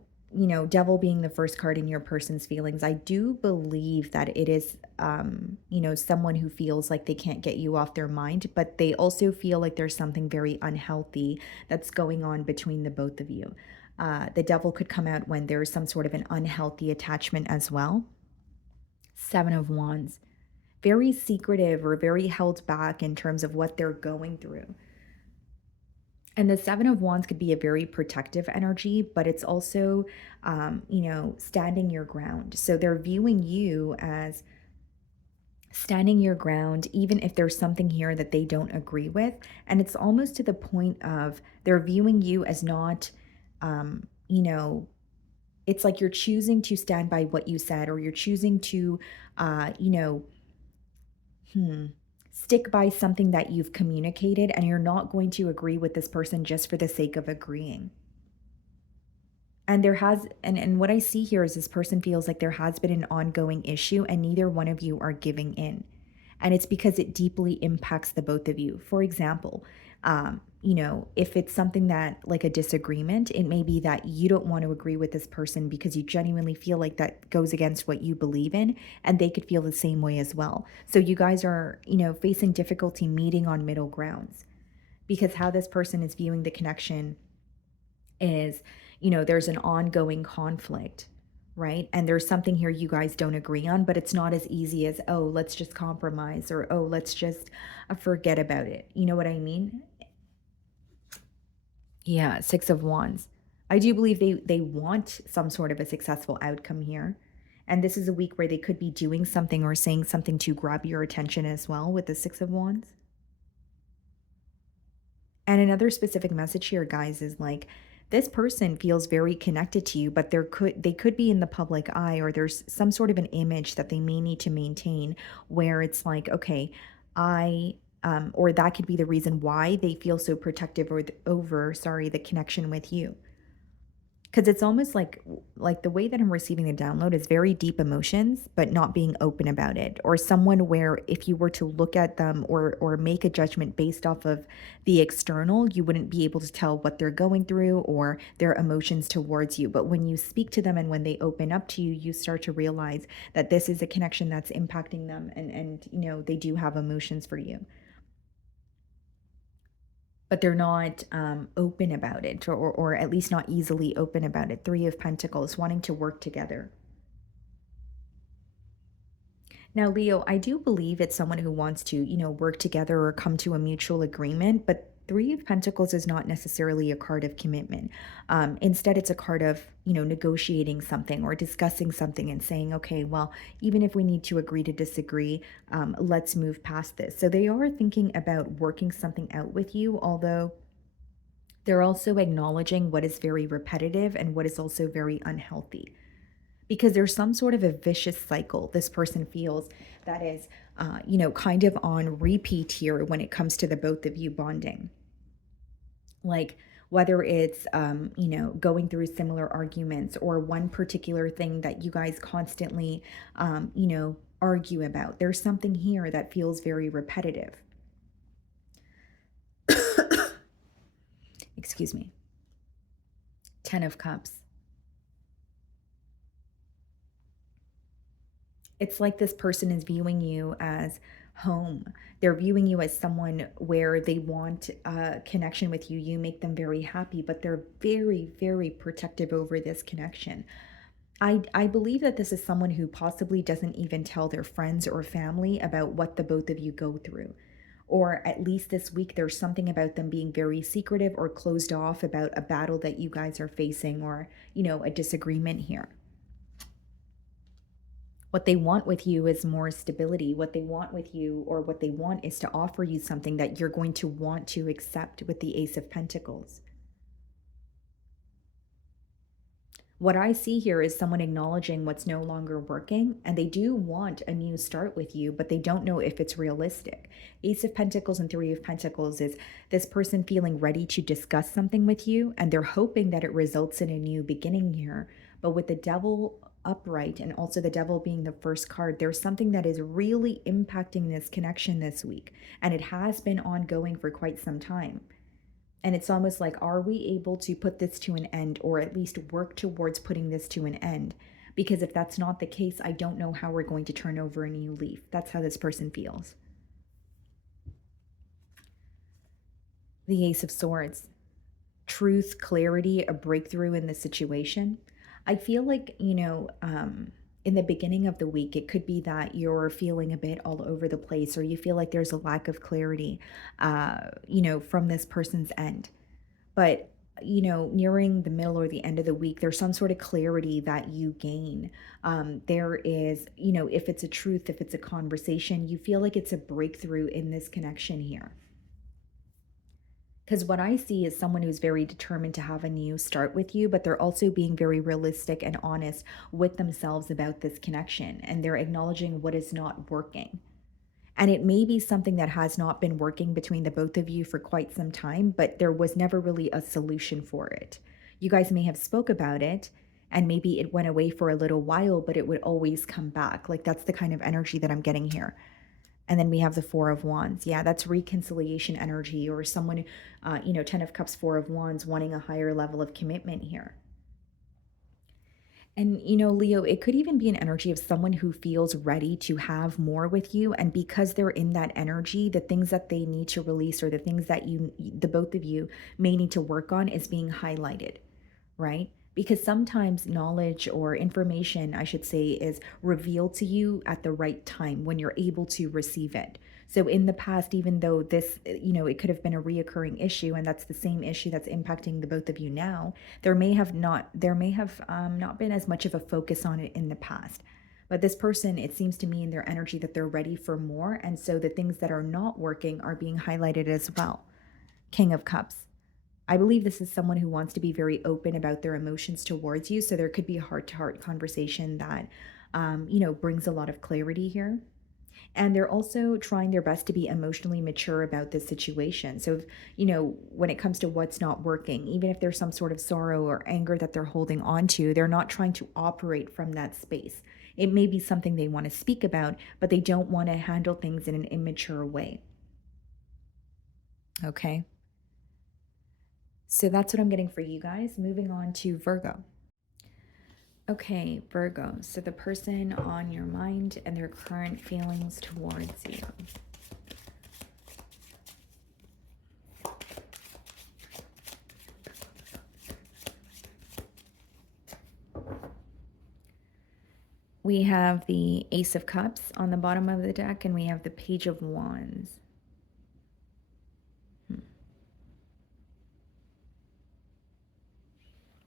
Devil being the first card in your person's feelings, I do believe that it is, someone who feels like they can't get you off their mind, but they also feel like there's something very unhealthy that's going on between the both of you. The Devil could come out when there's some sort of an unhealthy attachment as well. 7 of Wands, very secretive or very held back in terms of what they're going through. And the 7 of Wands could be a very protective energy, but it's also, standing your ground. So they're viewing you as standing your ground, even if there's something here that they don't agree with. And it's almost to the point of they're viewing you as not, you know, it's like you're choosing to stand by what you said, or you're choosing to, uh, you know, hmm, stick by something that you've communicated, and you're not going to agree with this person just for the sake of agreeing. And there has, and what I see here is this person feels like there has been an ongoing issue and neither one of you are giving in. And it's because it deeply impacts the both of you. For example, if it's something that like a disagreement, it may be that you don't want to agree with this person because you genuinely feel like that goes against what you believe in, and they could feel the same way as well. So you guys are, facing difficulty meeting on middle grounds, because how this person is viewing the connection is, there's an ongoing conflict, right? And there's something here you guys don't agree on, but it's not as easy as, oh, let's just compromise, or, oh, let's just forget about it. You know what I mean? Yeah, 6 of Wands. I do believe they want some sort of a successful outcome here. And this is a week where they could be doing something or saying something to grab your attention as well with the 6 of Wands. And another specific message here, guys, is like this person feels very connected to you, but they could be in the public eye, or there's some sort of an image that they may need to maintain where it's like, okay, I or that could be the reason why they feel so protective over, sorry, the connection with you. Because it's almost like the way that I'm receiving the download is very deep emotions, but not being open about it. Or someone where if you were to look at them or make a judgment based off of the external, you wouldn't be able to tell what they're going through or their emotions towards you. But when you speak to them and when they open up to you, you start to realize that this is a connection that's impacting them, and they do have emotions for you, but they're not open about it, or at least not easily open about it. Three of Pentacles, wanting to work together. Now, Leo, I do believe it's someone who wants to, work together or come to a mutual agreement, but Three of Pentacles is not necessarily a card of commitment. Instead, it's a card of, negotiating something or discussing something and saying, okay, well, even if we need to agree to disagree, let's move past this. So they are thinking about working something out with you, although they're also acknowledging what is very repetitive and what is also very unhealthy, because there's some sort of a vicious cycle this person feels that is, kind of on repeat here when it comes to the both of you bonding. Like, whether it's, going through similar arguments or one particular thing that you guys constantly, argue about. There's something here that feels very repetitive. Excuse me. Ten of Cups. It's like this person is viewing you as home. They're viewing you as someone where they want a connection with you. You make them very happy, but they're very, very protective over this connection. I believe that this is someone who possibly doesn't even tell their friends or family about what the both of you go through. Or at least this week, there's something about them being very secretive or closed off about a battle that you guys are facing, or, a disagreement here. What they want with you is more stability. What they want with you, or what they want, is to offer you something that you're going to want to accept with the Ace of Pentacles. What I see here is someone acknowledging what's no longer working, and they do want a new start with you, but they don't know if it's realistic. Ace of Pentacles and Three of Pentacles is this person feeling ready to discuss something with you, and they're hoping that it results in a new beginning here. But with the Devil upright and also the Devil being the first card, there's something that is really impacting this connection this week, and it has been ongoing for quite some time. And it's almost like, are we able to put this to an end, or at least work towards putting this to an end? Because if that's not the case, I don't know how we're going to turn over a new leaf. That's how this person feels. The Ace of Swords. Truth, clarity, a breakthrough in the situation. I feel like, in the beginning of the week, it could be that you're feeling a bit all over the place, or you feel like there's a lack of clarity, from this person's end. But, nearing the middle or the end of the week, there's some sort of clarity that you gain. There is, if it's a truth, if it's a conversation, you feel like it's a breakthrough in this connection here. Because what I see is someone who's very determined to have a new start with you, but they're also being very realistic and honest with themselves about this connection. And they're acknowledging what is not working. And it may be something that has not been working between the both of you for quite some time, but there was never really a solution for it. You guys may have spoke about it, and maybe it went away for a little while, but it would always come back. Like, that's the kind of energy that I'm getting here. And then we have the Four of Wands. Yeah, that's reconciliation energy, or someone, Ten of Cups, Four of Wands, wanting a higher level of commitment here. And, Leo, it could even be an energy of someone who feels ready to have more with you. And because they're in that energy, the things that they need to release, or the things that the both of you may need to work on, is being highlighted, right? Because sometimes knowledge, or information, I should say, is revealed to you at the right time when you're able to receive it. So in the past, even though this, it could have been a reoccurring issue, and that's the same issue that's impacting the both of you now, there may have not been as much of a focus on it in the past. But this person, it seems to me in their energy that they're ready for more. And so the things that are not working are being highlighted as well. King of Cups. I believe this is someone who wants to be very open about their emotions towards you. So there could be a heart-to-heart conversation that, brings a lot of clarity here. And they're also trying their best to be emotionally mature about this situation. So, when it comes to what's not working, even if there's some sort of sorrow or anger that they're holding on to, they're not trying to operate from that space. It may be something they want to speak about, but they don't want to handle things in an immature way. Okay. So that's what I'm getting for you guys. Moving on to Virgo. Okay, Virgo. So the person on your mind and their current feelings towards you. We have the Ace of Cups on the bottom of the deck, and we have the Page of Wands.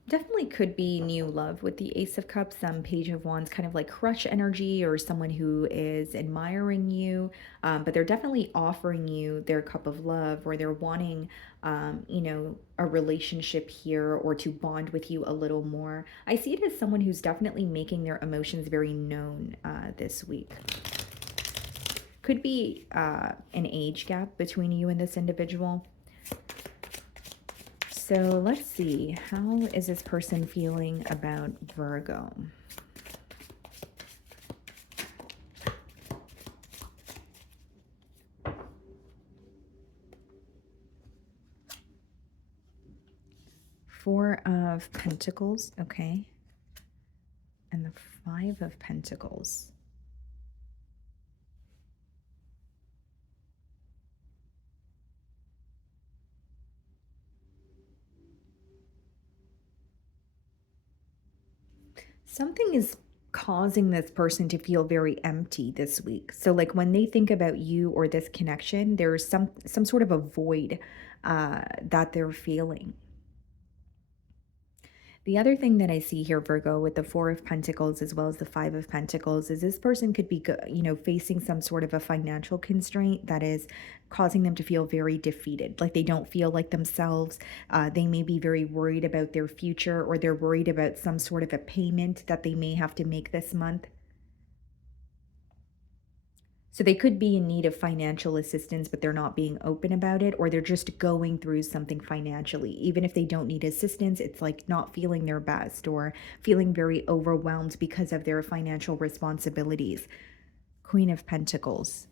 Definitely could be new love with the Ace of Cups, Page of Wands, kind of like crush energy or someone who is admiring you, but they're definitely offering you their cup of love, or they're wanting, a relationship here, or to bond with you a little more. I see it as someone who's definitely making their emotions very known this week. Could be an age gap between you and this individual. So let's see, how is this person feeling about Virgo? Four of Pentacles, okay. And the Five of Pentacles. Something is causing this person to feel very empty this week. So like when they think about you or this connection, there's some sort of a void that they're feeling. The other thing that I see here, Virgo, with the Four of Pentacles as well as the Five of Pentacles, is this person could be, facing some sort of a financial constraint that is causing them to feel very defeated. Like they don't feel like themselves. They may be very worried about their future, or they're worried about some sort of a payment that they may have to make this month. So they could be in need of financial assistance, but they're not being open about it, or they're just going through something financially. Even if they don't need assistance, it's like not feeling their best or feeling very overwhelmed because of their financial responsibilities. Queen of Pentacles.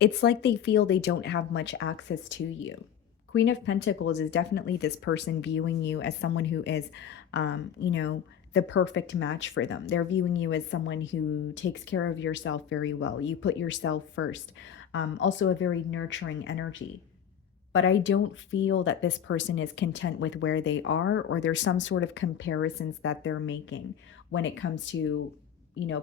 It's like they feel they don't have much access to you. Queen of Pentacles is definitely this person viewing you as someone who is, the perfect match for them. They're viewing you as someone who takes care of yourself very well. You put yourself first. Also, a very nurturing energy. But I don't feel that this person is content with where they are, or there's some sort of comparisons that they're making when it comes to,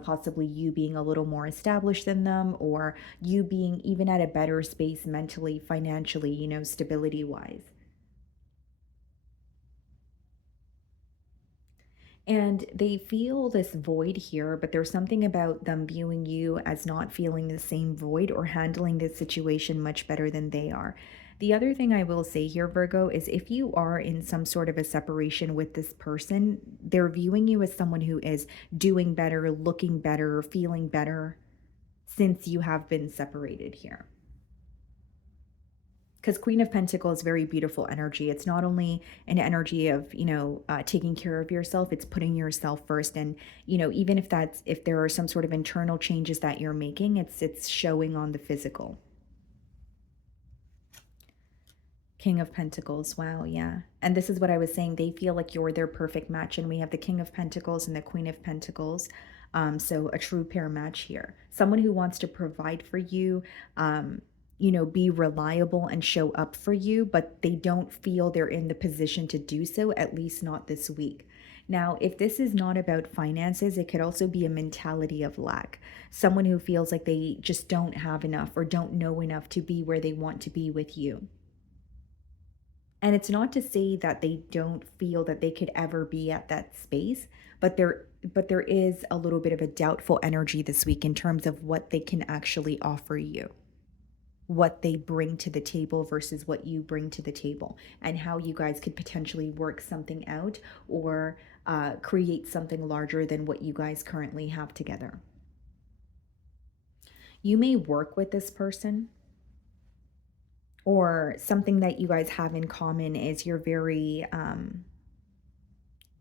possibly you being a little more established than them, or you being even at a better space mentally, financially, stability wise. And they feel this void here, but there's something about them viewing you as not feeling the same void, or handling this situation much better than they are. The other thing I will say here, Virgo, is if you are in some sort of a separation with this person, they're viewing you as someone who is doing better, looking better, feeling better since you have been separated here. Because Queen of Pentacles is very beautiful energy. It's not only an energy of, taking care of yourself, it's putting yourself first. And, even if there are some sort of internal changes that you're making, it's showing on the physical. King of Pentacles. Wow, yeah. And this is what I was saying. They feel like you're their perfect match. And we have the King of Pentacles and the Queen of Pentacles. So a true pair match here. Someone who wants to provide for you, be reliable and show up for you, but they don't feel they're in the position to do so, at least not this week. Now, if this is not about finances, it could also be a mentality of lack. Someone who feels like they just don't have enough or don't know enough to be where they want to be with you. And it's not to say that they don't feel that they could ever be at that space, but there is a little bit of a doubtful energy this week in terms of what they can actually offer you, what they bring to the table versus what you bring to the table, and how you guys could potentially work something out, or create something larger than what you guys currently have together. You may work with this person, or something that you guys have in common is you're very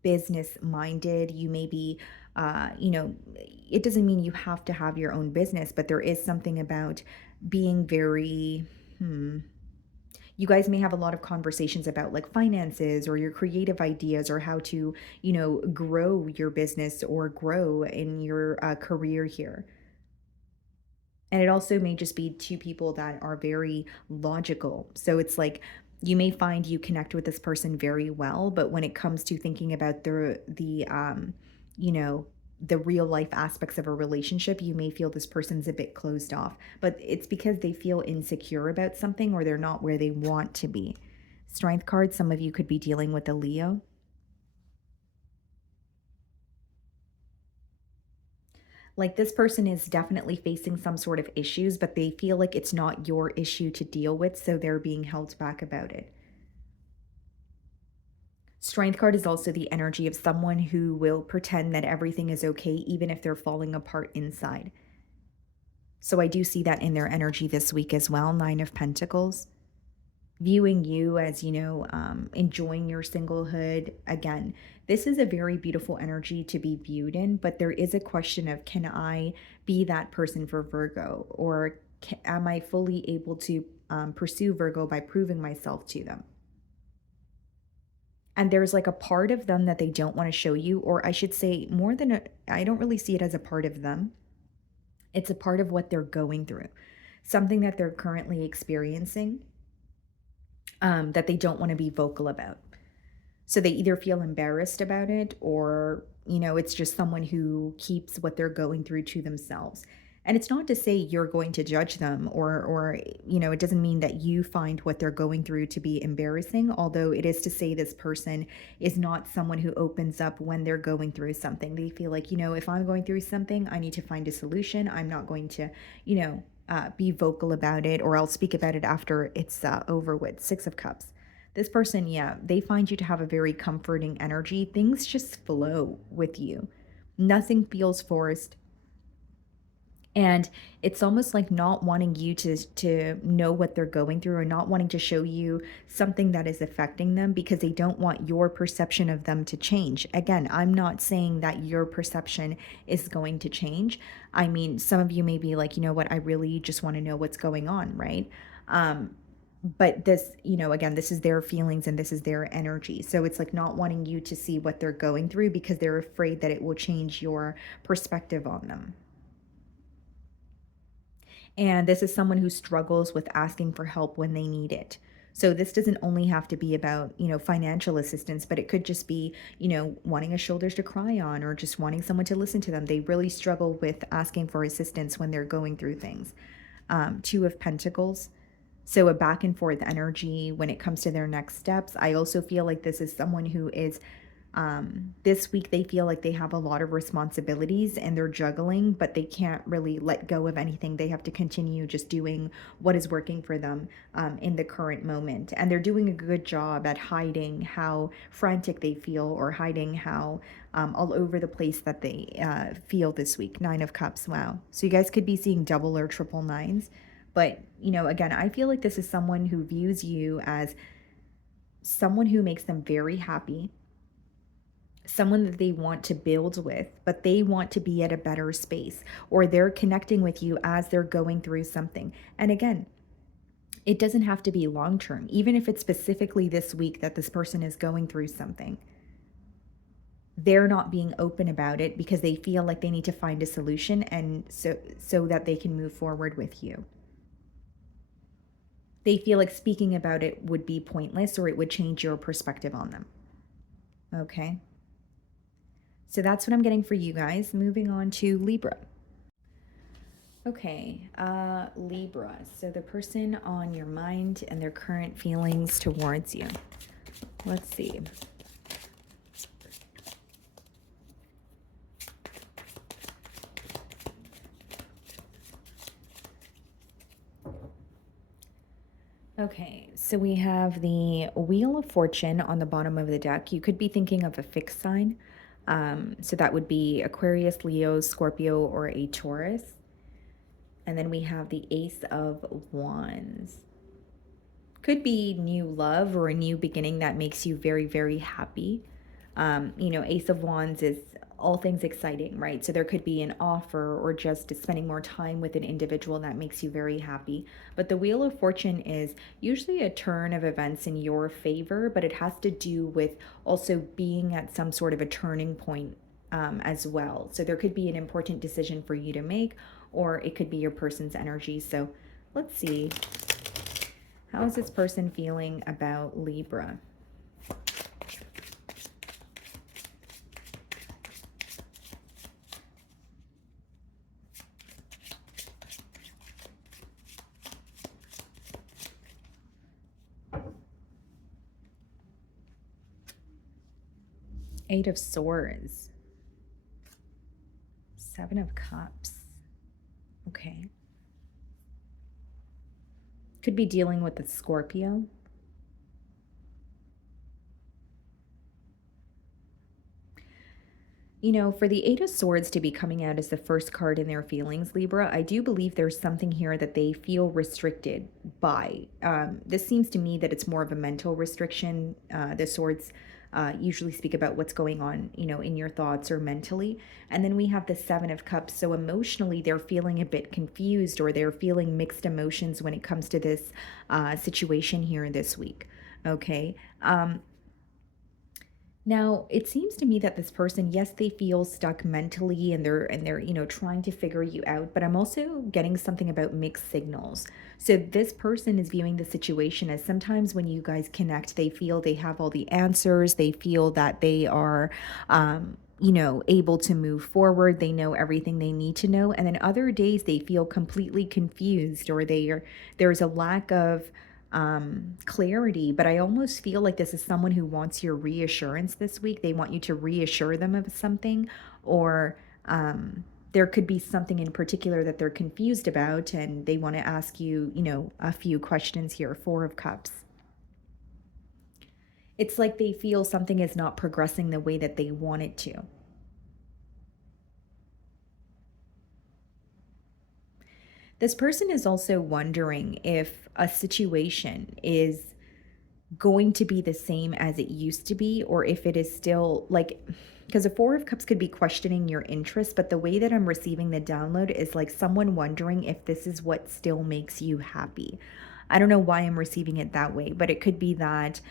business minded. You may be, it doesn't mean you have to have your own business, but there is something about being very, hmm, you guys may have a lot of conversations about like finances or your creative ideas or how to, grow your business or grow in your career here. And it also may just be two people that are very logical. So it's like you may find you connect with this person very well, but when it comes to thinking about you know, the real life aspects of a relationship, you may feel this person's a bit closed off. But it's because they feel insecure about something or they're not where they want to be. Strength card, some of you could be dealing with a Leo. Like this person is definitely facing some sort of issues, but they feel like it's not your issue to deal with, so they're being held back about it. Strength card is also the energy of someone who will pretend that everything is okay, even if they're falling apart inside. So I do see that in their energy this week as well. Nine of Pentacles. Viewing you as, enjoying your singlehood. Again, this is a very beautiful energy to be viewed in, but there is a question of, can I be that person for Virgo? Or am I fully able to pursue Virgo by proving myself to them? And there's like a part of them that they don't want to show you, or I should say, I don't really see it as a part of them. It's a part of what they're going through, something that they're currently experiencing, that they don't want to be vocal about. So they either feel embarrassed about it, or, it's just someone who keeps what they're going through to themselves. And it's not to say you're going to judge them, or it doesn't mean that you find what they're going through to be embarrassing, although it is to say this person is not someone who opens up when they're going through something. They feel like, if I'm going through something, I need to find a solution. I'm not going to, be vocal about it, or I'll speak about it after it's over with. Six of Cups. This person, yeah, they find you to have a very comforting energy. Things just flow with you. Nothing feels forced. And it's almost like not wanting you to know what they're going through, or not wanting to show you something that is affecting them, because they don't want your perception of them to change. Again, I'm not saying that your perception is going to change. I mean, some of you may be like, you know what, I really just want to know what's going on, right? But this, again, this is their feelings and this is their energy. So it's like not wanting you to see what they're going through because they're afraid that it will change your perspective on them. And this is someone who struggles with asking for help when they need it. So this doesn't only have to be about, financial assistance, but it could just be, wanting a shoulders to cry on, or just wanting someone to listen to them. They really struggle with asking for assistance when they're going through things. Two of Pentacles. So a back and forth energy when it comes to their next steps. I also feel like this is someone who is, this week they feel like they have a lot of responsibilities and they're juggling, but they can't really let go of anything. They have to continue just doing what is working for them in the current moment. And they're doing a good job at hiding how frantic they feel, or hiding how all over the place that they feel this week. Nine of Cups. Wow. So you guys could be seeing double or triple nines. But, again, I feel like this is someone who views you as someone who makes them very happy, someone that they want to build with, but they want to be at a better space, or they're connecting with you as they're going through something. And again, it doesn't have to be long term, even if it's specifically this week that this person is going through something. They're not being open about it because they feel like they need to find a solution, and so that they can move forward with you. They feel like speaking about it would be pointless, or it would change your perspective on them. Okay. So that's what I'm getting for you guys. Moving on to Libra. Okay, Libra. So the person on your mind and their current feelings towards you. Let's see. Okay, so we have the Wheel of Fortune on the bottom of the deck. You could be thinking of a fixed sign. So that would be Aquarius, Leo, Scorpio, or a Taurus. And then we have the Ace of Wands. Could be new love or a new beginning that makes you very, very happy. Ace of Wands is all things exciting, right? So there could be an offer or just spending more time with an individual that makes you very happy. But the Wheel of Fortune is usually a turn of events in your favor, but it has to do with also being at some sort of a turning point as well. So there could be an important decision for you to make, or it could be your person's energy. So let's see. How is this person feeling about Libra? Eight of Swords. Seven of Cups. Okay. Could be dealing with a Scorpio. For the Eight of Swords to be coming out as the first card in their feelings, Libra, I do believe there's something here that they feel restricted by. This seems to me that it's more of a mental restriction. The swords usually speak about what's going on, in your thoughts or mentally. And then we have the Seven of Cups. So emotionally, they're feeling a bit confused, or they're feeling mixed emotions when it comes to this situation here this week. Okay. Now, it seems to me that this person, yes, they feel stuck mentally, and they're trying to figure you out, but I'm also getting something about mixed signals. So this person is viewing the situation as sometimes when you guys connect, they feel they have all the answers, they feel that they are able to move forward, they know everything they need to know, and then other days they feel completely confused, or there's a lack of clarity. But I almost feel like this is someone who wants your reassurance this week. They want you to reassure them of something, or there could be something in particular that they're confused about, and they want to ask you, a few questions here. Four of Cups. It's like they feel something is not progressing the way that they want it to. This person is also wondering if a situation is going to be the same as it used to be, or if it is still like, because a Four of Cups could be questioning your interest, but the way that I'm receiving the download is like someone wondering if this is what still makes you happy. I don't know why I'm receiving it that way, but it could be that,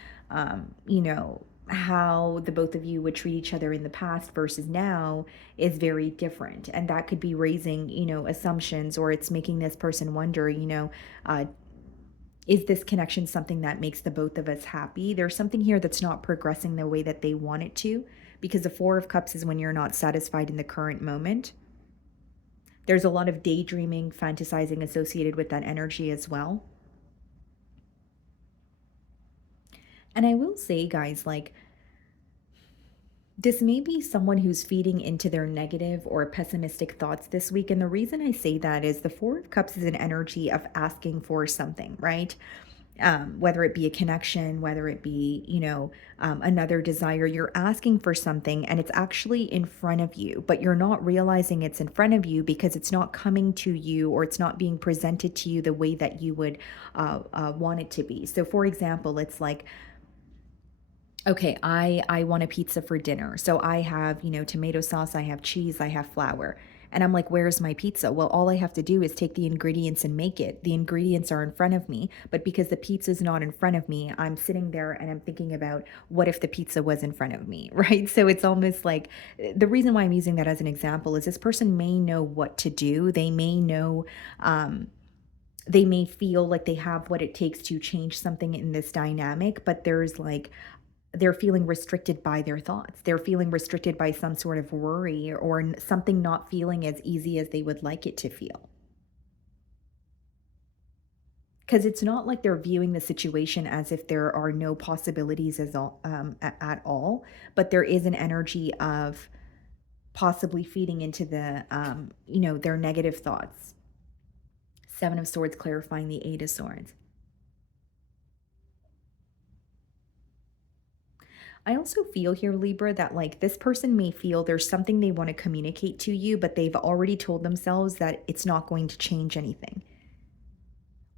how the both of you would treat each other in the past versus now is very different. And that could be raising, assumptions, or it's making this person wonder, is this connection something that makes the both of us happy? There's something here that's not progressing the way that they want it to, because the Four of Cups is when you're not satisfied in the current moment. There's a lot of daydreaming, fantasizing associated with that energy as well. And I will say, guys, like, this may be someone who's feeding into their negative or pessimistic thoughts this week. And the reason I say that is the Four of Cups is an energy of asking for something, right? Whether it be a connection, whether it be, another desire, you're asking for something and it's actually in front of you, but you're not realizing it's in front of you because it's not coming to you, or it's not being presented to you the way that you would want it to be. So, for example, it's like, okay, I want a pizza for dinner. So I have, tomato sauce, I have cheese, I have flour. And I'm like, where's my pizza? Well, all I have to do is take the ingredients and make it. The ingredients are in front of me, but because the pizza's not in front of me, I'm sitting there and I'm thinking about what if the pizza was in front of me, right? So it's almost like, the reason why I'm using that as an example is this person may know what to do. They may know, they may feel like they have what it takes to change something in this dynamic, but there's like, they're feeling restricted by their thoughts. They're feeling restricted by some sort of worry, or something not feeling as easy as they would like it to feel. Because it's not like they're viewing the situation as if there are no possibilities at all, but there is an energy of possibly feeding into their negative thoughts. Seven of Swords clarifying the Eight of Swords. I also feel here, Libra, that like this person may feel there's something they want to communicate to you, but they've already told themselves that it's not going to change anything,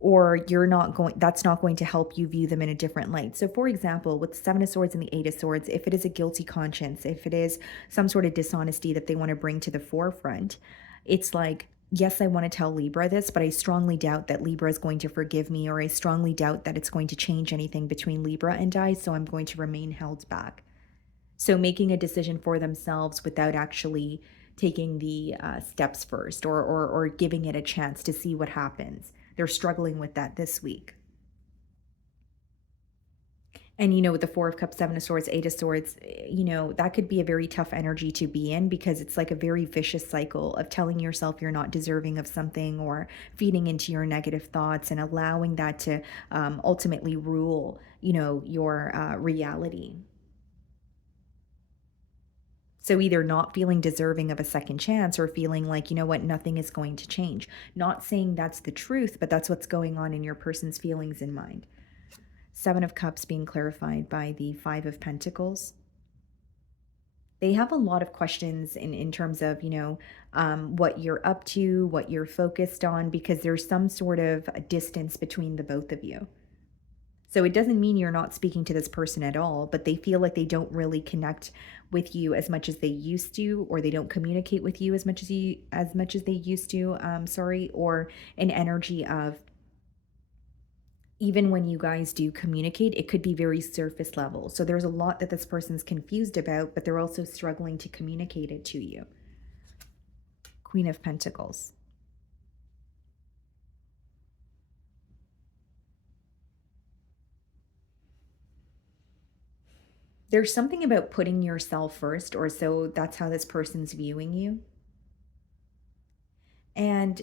or you're not going, that's not going to help you view them in a different light. So for example, with Seven of Swords and the Eight of Swords, if it is a guilty conscience, if it is some sort of dishonesty that they want to bring to the forefront, it's like, yes, I want to tell Libra this, but I strongly doubt that Libra is going to forgive me, or I strongly doubt that it's going to change anything between Libra and I, so I'm going to remain held back. So making a decision for themselves without actually taking the steps first, or giving it a chance to see what happens. They're struggling with that this week. And, with the Four of Cups, Seven of Swords, Eight of Swords, that could be a very tough energy to be in, because it's like a very vicious cycle of telling yourself you're not deserving of something, or feeding into your negative thoughts and allowing that to ultimately rule, your reality. So either not feeling deserving of a second chance, or feeling like, nothing is going to change. Not saying that's the truth, but that's what's going on in your person's feelings and mind. Seven of Cups being clarified by the Five of Pentacles. They have a lot of questions in terms of, what you're up to, what you're focused on, because there's some sort of a distance between the both of you. So it doesn't mean you're not speaking to this person at all, but they feel like they don't really connect with you as much as they used to, or they don't communicate with you as much as they used to, or an energy of, even when you guys do communicate, it could be very surface level. So there's a lot that this person's confused about, but they're also struggling to communicate it to you. Queen of Pentacles. There's something about putting yourself first, or so that's how this person's viewing you. And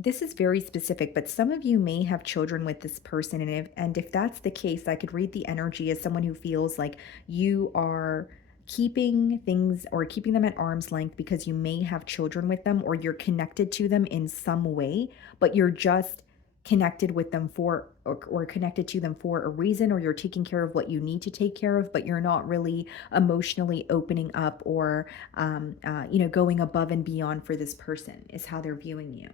this is very specific, but some of you may have children with this person. And if that's the case, I could read the energy as someone who feels like you are keeping things, or keeping them at arm's length, because you may have children with them, or you're connected to them in some way, but you're just connected with them for, or connected to them for a reason, or you're taking care of what you need to take care of, but you're not really emotionally opening up, or going above and beyond for this person, is how they're viewing you.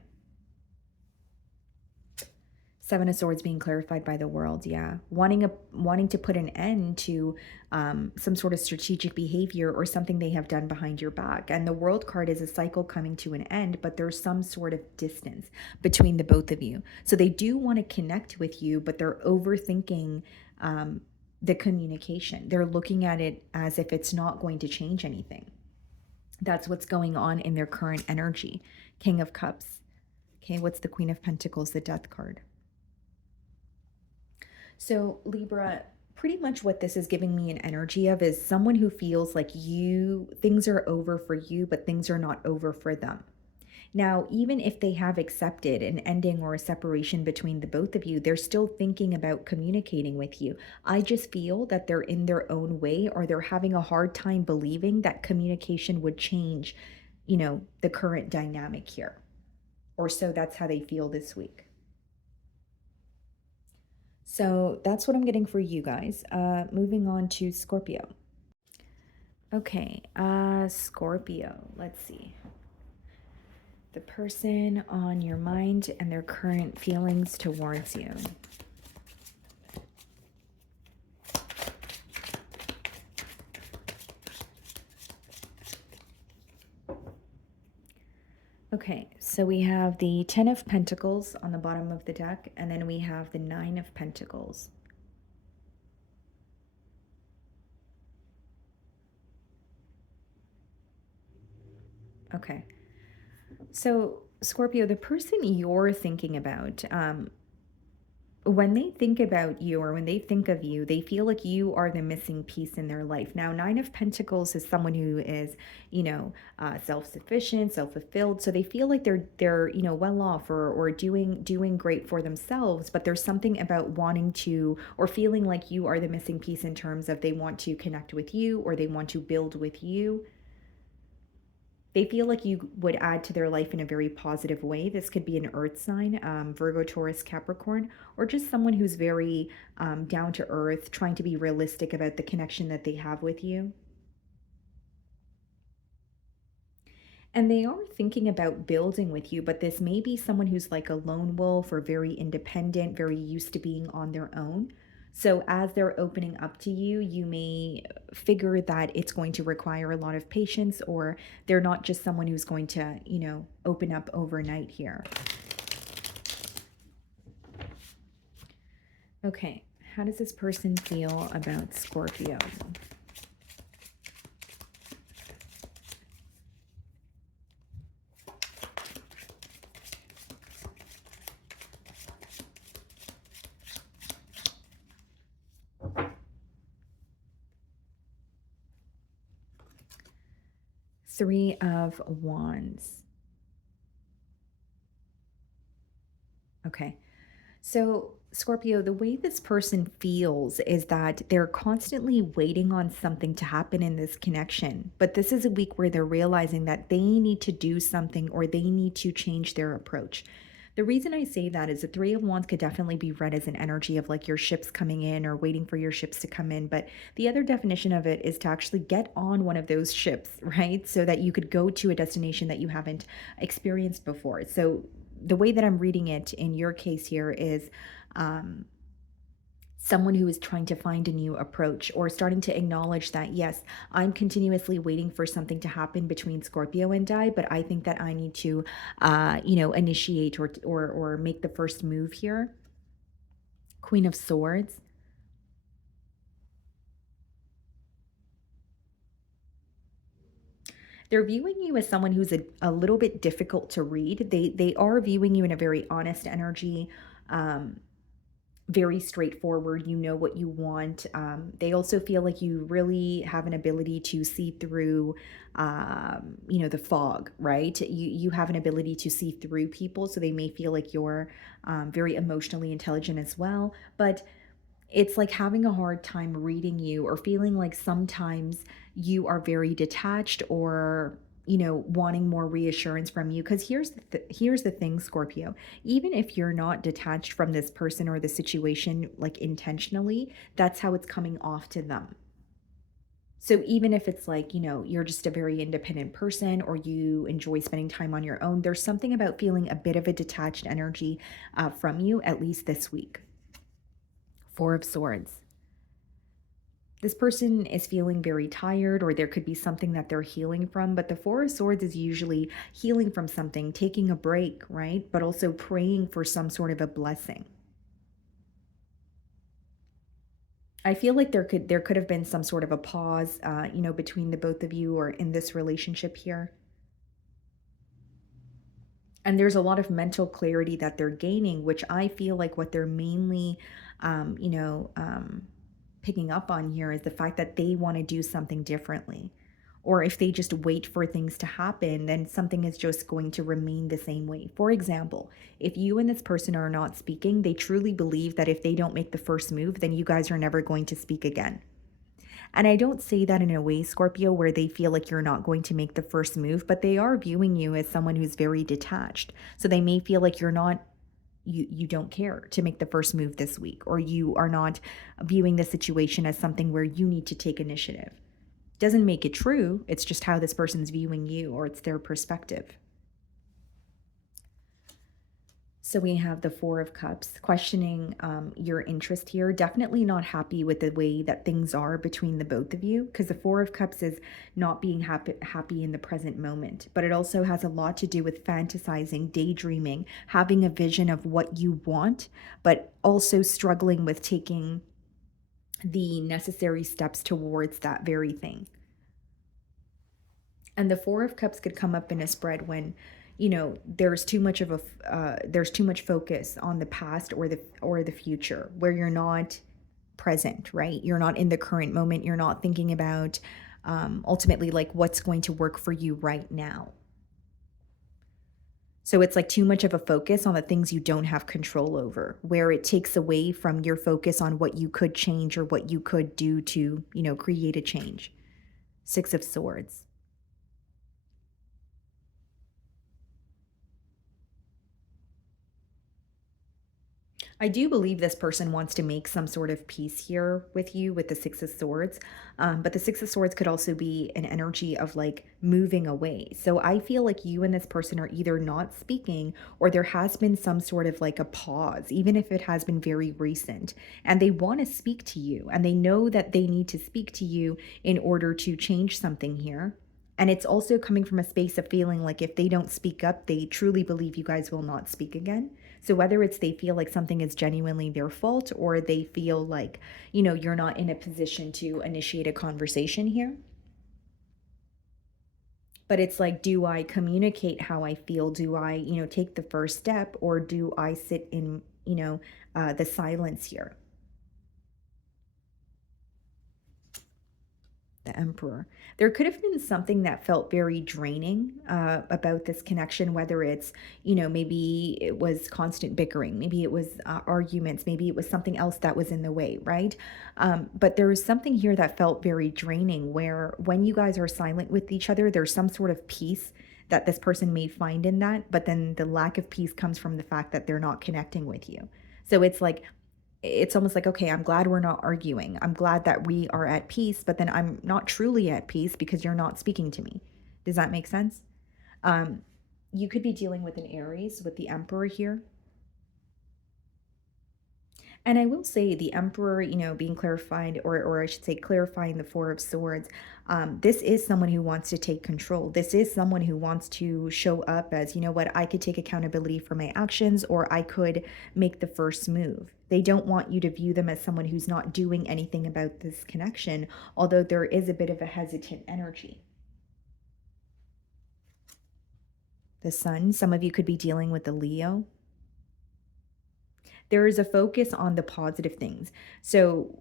Seven of Swords being clarified by the World, yeah. Wanting to put an end to some sort of strategic behavior, or something they have done behind your back. And the World card is a cycle coming to an end, but there's some sort of distance between the both of you. So they do want to connect with you, but they're overthinking the communication. They're looking at it as if it's not going to change anything. That's what's going on in their current energy. King of Cups. Okay, what's the Queen of Pentacles, the Death card? So Libra, pretty much what this is giving me an energy of is someone who feels like things are over for you, but things are not over for them. Now, even if they have accepted an ending or a separation between the both of you, they're still thinking about communicating with you. I just feel that they're in their own way, or they're having a hard time believing that communication would change, the current dynamic here. Or so that's how they feel this week. So that's what I'm getting for you guys. Moving on to Scorpio. Okay, Scorpio, let's see. The person on your mind and their current feelings towards you. Okay, so we have the Ten of Pentacles on the bottom of the deck, and then we have the Nine of Pentacles. Okay, so Scorpio, the person you're thinking about, when they think about you, or when they think of you, they feel like you are the missing piece in their life. Now, Nine of Pentacles is someone who is, self-sufficient, self-fulfilled. So they feel like they're well off, or doing great for themselves. But there's something about wanting to, or feeling like you are the missing piece, in terms of they want to connect with you, or they want to build with you. They feel like you would add to their life in a very positive way. This could be an earth sign, Virgo, Taurus, Capricorn, or just someone who's very down to earth, trying to be realistic about the connection that they have with you. And they are thinking about building with you, but this may be someone who's like a lone wolf or very independent, very used to being on their own. So as they're opening up to you, you may figure that it's going to require a lot of patience, or they're not just someone who's going to, open up overnight here. Okay, how does this person feel about Scorpio? Three of Wands. Okay. So, Scorpio, the way this person feels is that they're constantly waiting on something to happen in this connection. But this is a week where they're realizing that they need to do something or they need to change their approach. The reason I say that is the Three of Wands could definitely be read as an energy of like your ships coming in or waiting for your ships to come in. But the other definition of it is to actually get on one of those ships, right? So that you could go to a destination that you haven't experienced before. So the way that I'm reading it in your case here is um, someone who is trying to find a new approach or starting to acknowledge that, yes, I'm continuously waiting for something to happen between Scorpio and I, but I think that I need to, initiate or make the first move here. Queen of Swords. They're viewing you as someone who's a little bit difficult to read. They are viewing you in a very honest energy, um, very straightforward. You know what you want. They also feel like you really have an ability to see through, the fog, right? You have an ability to see through people, so they may feel like you're very emotionally intelligent as well. But it's like having a hard time reading you or feeling like sometimes you are very detached or wanting more reassurance from you, because here's the thing, Scorpio. Even if you're not detached from this person or the situation like intentionally, that's how it's coming off to them. So even if it's like, you're just a very independent person or you enjoy spending time on your own, there's something about feeling a bit of a detached energy from you, at least this week. Four of Swords. This person is feeling very tired, or there could be something that they're healing from. But the Four of Swords is usually healing from something, taking a break, right? But also praying for some sort of a blessing. I feel like there could have been some sort of a pause, between the both of you or in this relationship here. And there's a lot of mental clarity that they're gaining, which I feel like what they're mainly, um, you know, um, picking up on here is the fact that they want to do something differently. Or if they just wait for things to happen, then something is just going to remain the same way. For example, if you and this person are not speaking, they truly believe that if they don't make the first move, then you guys are never going to speak again. And I don't say that in a way, Scorpio, where they feel like you're not going to make the first move, but they are viewing you as someone who's very detached. So they may feel like you don't care to make the first move this week, or you are not viewing the situation as something where you need to take initiative. Doesn't make it true. It's just how this person's viewing you, or it's their perspective. So we have the Four of Cups, questioning your interest here. Definitely not happy with the way that things are between the both of you, because the Four of Cups is not being happy in the present moment. But it also has a lot to do with fantasizing, daydreaming, having a vision of what you want, but also struggling with taking the necessary steps towards that very thing. And the Four of Cups could come up in a spread when there's too much focus on the past or the future, where you're not present, right? You're not in the current moment. You're not thinking about ultimately like what's going to work for you right now. So it's like too much of a focus on the things you don't have control over, where it takes away from your focus on what you could change or what you could do to create a change. Six of Swords. I do believe this person wants to make some sort of peace here with you with the Six of Swords. But the Six of Swords could also be an energy of like moving away. So I feel like you and this person are either not speaking or there has been some sort of like a pause, even if it has been very recent. And they want to speak to you and they know that they need to speak to you in order to change something here. And it's also coming from a space of feeling like if they don't speak up, they truly believe you guys will not speak again. So whether it's they feel like something is genuinely their fault or they feel like, you're not in a position to initiate a conversation here. But it's like, do I communicate how I feel? Do I, take the first step or do I sit in, the silence here? The Emperor. There could have been something that felt very draining about this connection, whether it's, maybe it was constant bickering, maybe it was arguments, maybe it was something else that was in the way, right? But there was something here that felt very draining where when you guys are silent with each other, there's some sort of peace that this person may find in that, but then the lack of peace comes from the fact that they're not connecting with you. So it's almost like, okay, I'm glad we're not arguing. I'm glad that we are at peace, but then I'm not truly at peace because you're not speaking to me. Does that make sense? Um, you could be dealing with an Aries with the Emperor here. And I will say the Emperor, being clarified, or I should say clarifying the Four of Swords, this is someone who wants to take control. This is someone who wants to show up as, you know what, I could take accountability for my actions, or I could make the first move. They don't want you to view them as someone who's not doing anything about this connection, although there is a bit of a hesitant energy. The Sun, some of you could be dealing with the Leo. There is a focus on the positive things. So,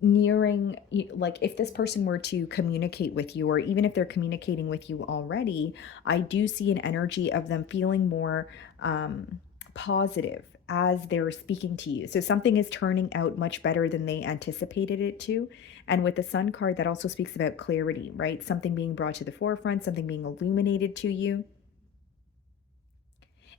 like if this person were to communicate with you, or even if they're communicating with you already, I do see an energy of them feeling more positive as they're speaking to you. So something is turning out much better than they anticipated it to. And with the Sun card, that also speaks about clarity, right? Something being brought to the forefront, something being illuminated to you.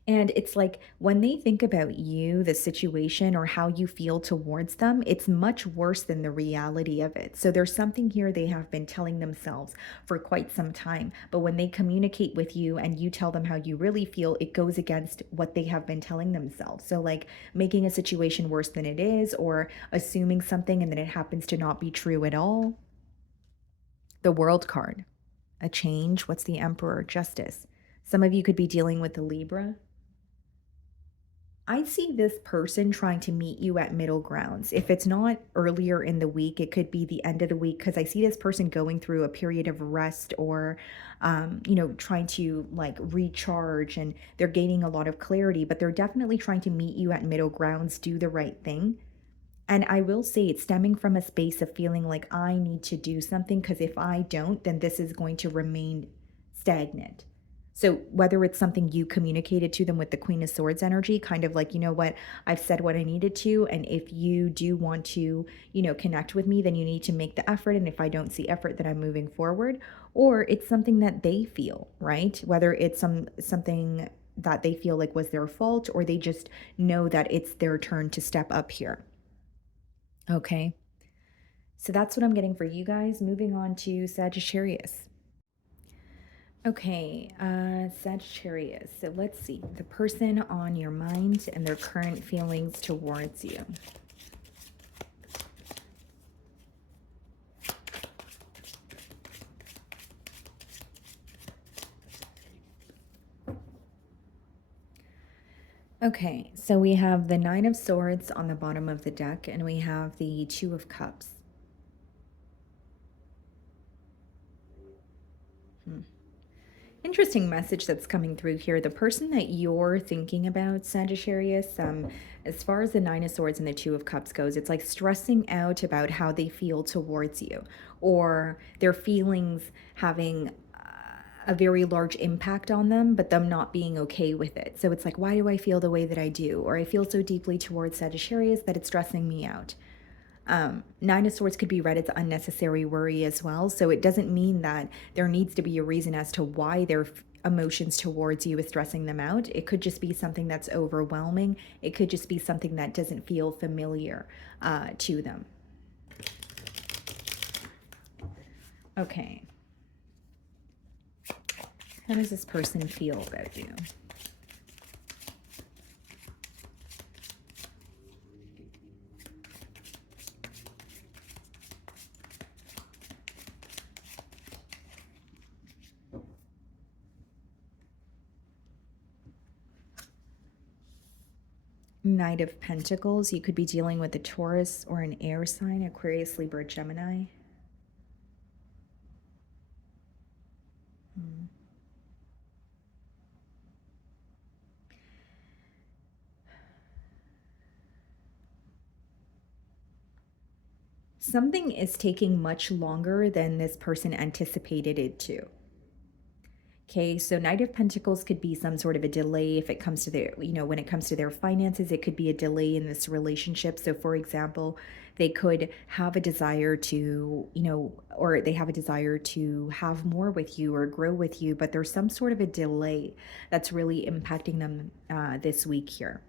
And it's like when they think about you, the situation, or how you feel towards them, it's much worse than the reality of it. So there's something here they have been telling themselves for quite some time. But when they communicate with you and you tell them how you really feel, it goes against what they have been telling themselves. So, like making a situation worse than it is, or assuming something and then it happens to not be true at all. The World card, a change. What's the Emperor? Justice. Some of you could be dealing with the Libra. I see this person trying to meet you at middle grounds. If it's not earlier in the week, it could be the end of the week because I see this person going through a period of rest or, trying to like recharge and they're gaining a lot of clarity, but they're definitely trying to meet you at middle grounds, do the right thing. And I will say it's stemming from a space of feeling like I need to do something because if I don't, then this is going to remain stagnant. So whether it's something you communicated to them with the Queen of Swords energy, kind of like, you know what, I've said what I needed to. And if you do want to, connect with me, then you need to make the effort. And if I don't see effort, then I'm moving forward. Or it's something that they feel, right? Whether it's something that they feel like was their fault or they just know that it's their turn to step up here. Okay. So that's what I'm getting for you guys. Moving on to Sagittarius. Okay, Sagittarius. So let's see the person on your mind and their current feelings towards you. Okay, so we have the Nine of Swords on the bottom of the deck, and we have the Two of Cups. Interesting message that's coming through here. The person that you're thinking about, Sagittarius, as far as the Nine of Swords and the Two of Cups goes, it's like stressing out about how they feel towards you or their feelings having a very large impact on them, but them not being okay with it. So it's like, why do I feel the way that I do? Or I feel so deeply towards Sagittarius that it's stressing me out. Nine of Swords could be read as unnecessary worry as well. So it doesn't mean that there needs to be a reason as to why their emotions towards you is stressing them out. It could just be something that's overwhelming. It could just be something that doesn't feel familiar to them. Okay. How does this person feel about you? Knight of Pentacles. You could be dealing with a Taurus or an air sign, Aquarius, Libra, Gemini. Something is taking much longer than this person anticipated it to. Okay, so Knight of Pentacles could be some sort of a delay if it comes to their, when it comes to their finances, it could be a delay in this relationship. So for example, they could have a desire to, or they have a desire to have more with you or grow with you, but there's some sort of a delay that's really impacting them this week here.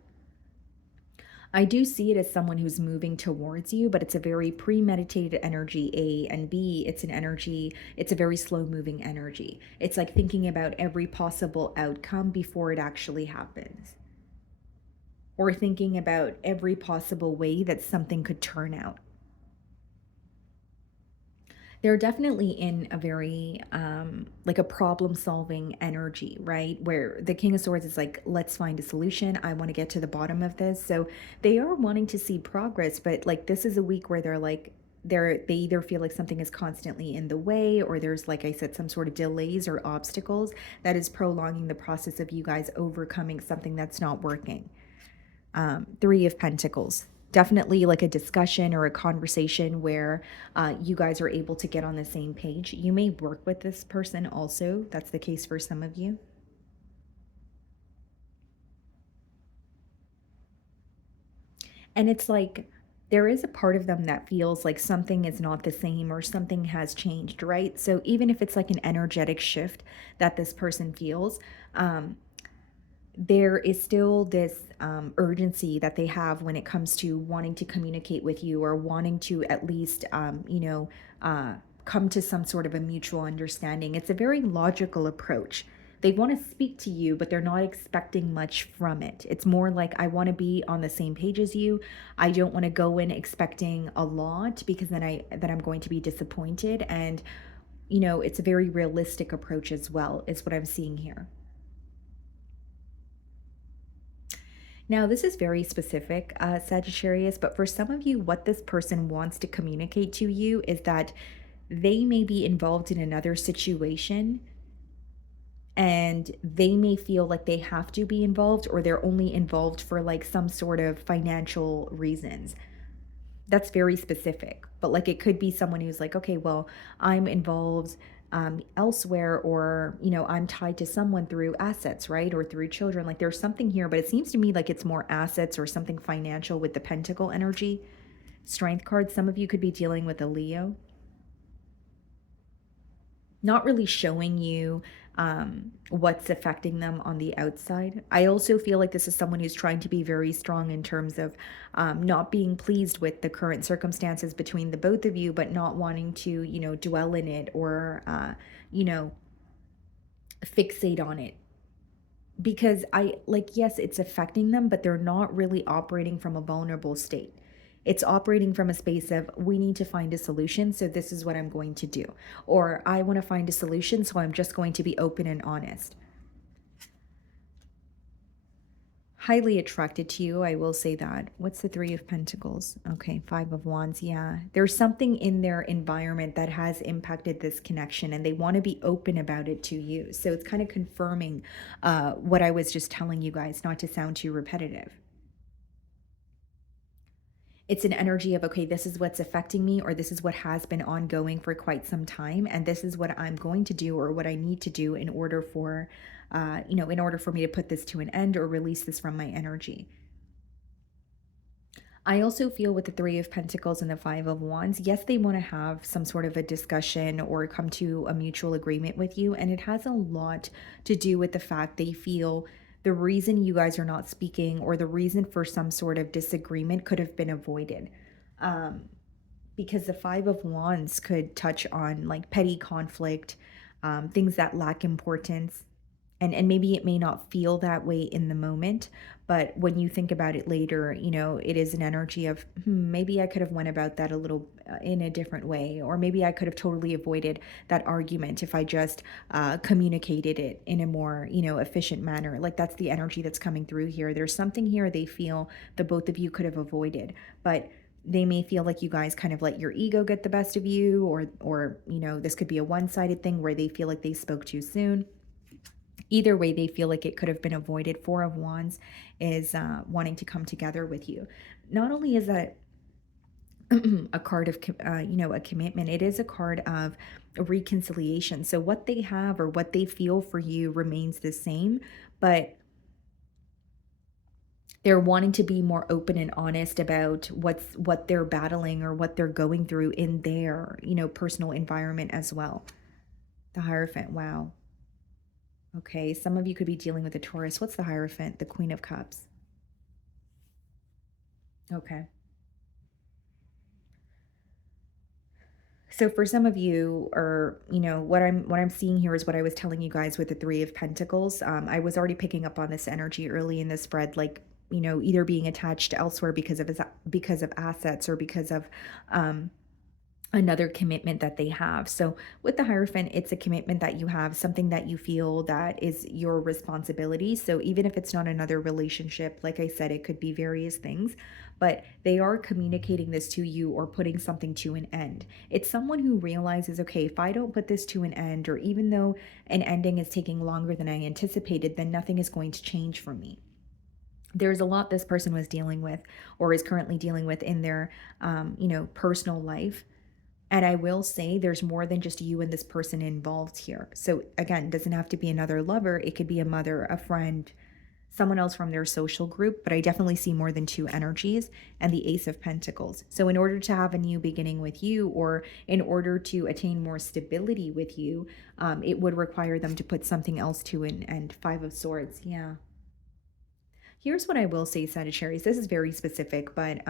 I do see it as someone who's moving towards you, but it's a very premeditated energy, A, and B, it's an energy, it's a very slow moving energy. It's like thinking about every possible outcome before it actually happens. Or thinking about every possible way that something could turn out. They're definitely in a very like a problem solving energy, right? Where the King of Swords is like, let's find a solution. I want to get to the bottom of this. So they are wanting to see progress, but like this is a week where they're like, they either feel like something is constantly in the way, or there's, like I said, some sort of delays or obstacles that is prolonging the process of you guys overcoming something that's not working. Three of Pentacles. Definitely like a discussion or a conversation where you guys are able to get on the same page. You may work with this person also. That's the case for some of you. And it's like there is a part of them that feels like something is not the same or something has changed, right? So even if it's like an energetic shift that this person feels, there is still this urgency that they have when it comes to wanting to communicate with you or wanting to at least, come to some sort of a mutual understanding. It's a very logical approach. They want to speak to you, but they're not expecting much from it. It's more like, I want to be on the same page as you. I don't want to go in expecting a lot because then I'm going to be disappointed. And, it's a very realistic approach as well, is what I'm seeing here. Now, this is very specific, Sagittarius, but for some of you, what this person wants to communicate to you is that they may be involved in another situation and they may feel like they have to be involved, or they're only involved for like some sort of financial reasons. That's very specific, but like it could be someone who's like, okay, well, I'm involved elsewhere, or I'm tied to someone through assets, right, or through children. Like there's something here, but it seems to me like it's more assets or something financial with the Pentacle energy. Strength card. Some of you could be dealing with a Leo. Not really showing you what's affecting them on the outside. I also feel like this is someone who's trying to be very strong in terms of not being pleased with the current circumstances between the both of you, but not wanting to, dwell in it or, fixate on it. Because yes, it's affecting them, but they're not really operating from a vulnerable state. It's operating from a space of, we need to find a solution, so this is what I'm going to do. Or I want to find a solution, so I'm just going to be open and honest. Highly attracted to you, I will say that. What's the Three of Pentacles? Okay, Five of Wands. Yeah, there's something in their environment that has impacted this connection, and they want to be open about it to you. So it's kind of confirming what I was just telling you guys, not to sound too repetitive. It's an energy of, okay, this is what's affecting me, or this is what has been ongoing for quite some time, and this is what I'm going to do, or what I need to do in order for, in order for me to put this to an end or release this from my energy. I also feel with the Three of Pentacles and the Five of Wands, yes, they want to have some sort of a discussion or come to a mutual agreement with you. And it has a lot to do with the fact they feel the reason you guys are not speaking or the reason for some sort of disagreement could have been avoided. Um, because the Five of Wands could touch on like petty conflict, things that lack importance, and maybe it may not feel that way in the moment, but when you think about it later, it is an energy of, maybe I could have went about that a little in a different way, or maybe I could have totally avoided that argument if I just communicated it in a more efficient manner. Like, that's the energy that's coming through here. There's something here they feel the both of you could have avoided, but they may feel like you guys kind of let your ego get the best of you, or this could be a one-sided thing where they feel like they spoke too soon. Either way, they feel like it could have been avoided. Four of Wands is wanting to come together with you. Not only is that a card of, a commitment, it is a card of reconciliation. So what they have or what they feel for you remains the same, but they're wanting to be more open and honest about what they're battling or what they're going through in their, personal environment as well. The Hierophant, wow. Okay, some of you could be dealing with a Taurus. What's the Hierophant? The Queen of Cups. Okay. So for some of you, or what I'm seeing here is what I was telling you guys with the Three of Pentacles. I was already picking up on this energy early in the spread, like either being attached elsewhere because of assets, or because of another commitment that they have. So with the Hierophant, it's a commitment that you have, something that you feel that is your responsibility. So even if it's not another relationship, like I said, it could be various things, but they are communicating this to you or putting something to an end. It's someone who realizes, okay, if I don't put this to an end, or even though an ending is taking longer than I anticipated, then nothing is going to change for me. There's a lot this person was dealing with or is currently dealing with in their personal life. And I will say there's more than just you and this person involved here. So again, it doesn't have to be another lover. It could be a mother, a friend, someone else from their social group. But I definitely see more than two energies, and the Ace of Pentacles. So in order to have a new beginning with you, or in order to attain more stability with you, it would require them to put something else to an end. Five of Swords. Yeah. Here's what I will say, Sagittarius. This is very specific, but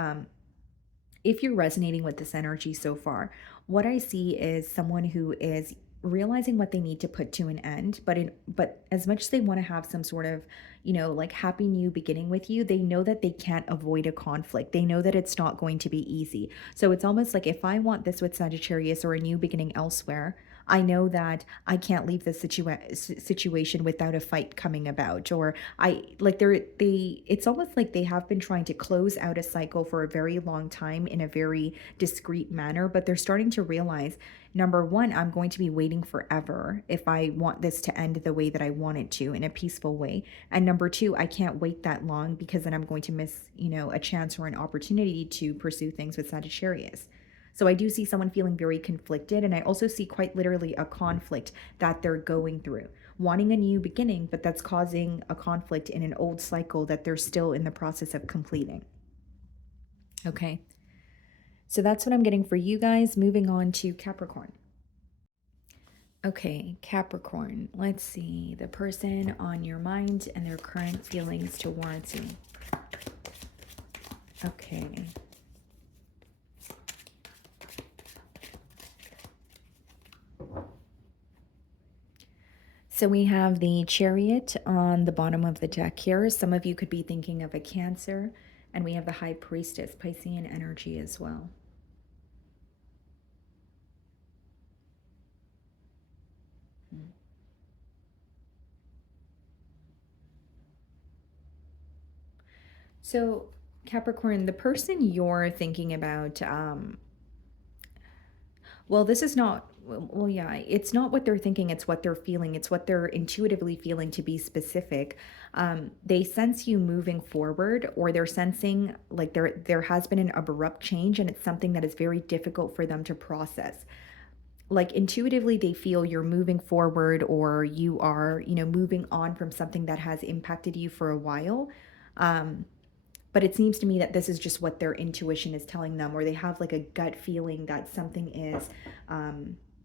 if you're resonating with this energy so far, what I see is someone who is realizing what they need to put to an end, but as much as they want to have some sort of, like happy new beginning with you, they know that they can't avoid a conflict. They know that it's not going to be easy. So it's almost like, if I want this with Sagittarius or a new beginning elsewhere, I know that I can't leave this situation without a fight coming about, or it's almost like they have been trying to close out a cycle for a very long time in a very discreet manner, but they're starting to realize, number one, I'm going to be waiting forever if I want this to end the way that I want it to, in a peaceful way. And number two, I can't wait that long, because then I'm going to miss, a chance or an opportunity to pursue things with Sagittarius. So I do see someone feeling very conflicted, and I also see quite literally a conflict that they're going through, wanting a new beginning, but that's causing a conflict in an old cycle that they're still in the process of completing. Okay. So that's what I'm getting for you guys. Moving on to Capricorn. Okay, Capricorn. Let's see the person on your mind and their current feelings towards you. Okay. So we have the Chariot on the bottom of the deck here. Some of you could be thinking of a Cancer. And we have the High Priestess, Piscean energy as well. So Capricorn, the person you're thinking about, well, this is not, well, yeah, it's not what they're thinking, it's what they're feeling. It's what they're intuitively feeling, to be specific. They sense you moving forward, or they're sensing like there has been an abrupt change, and it's something that is very difficult for them to process. Like, intuitively, they feel you're moving forward, or you are, moving on from something that has impacted you for a while. But it seems to me that this is just what their intuition is telling them, or they have like a gut feeling that something is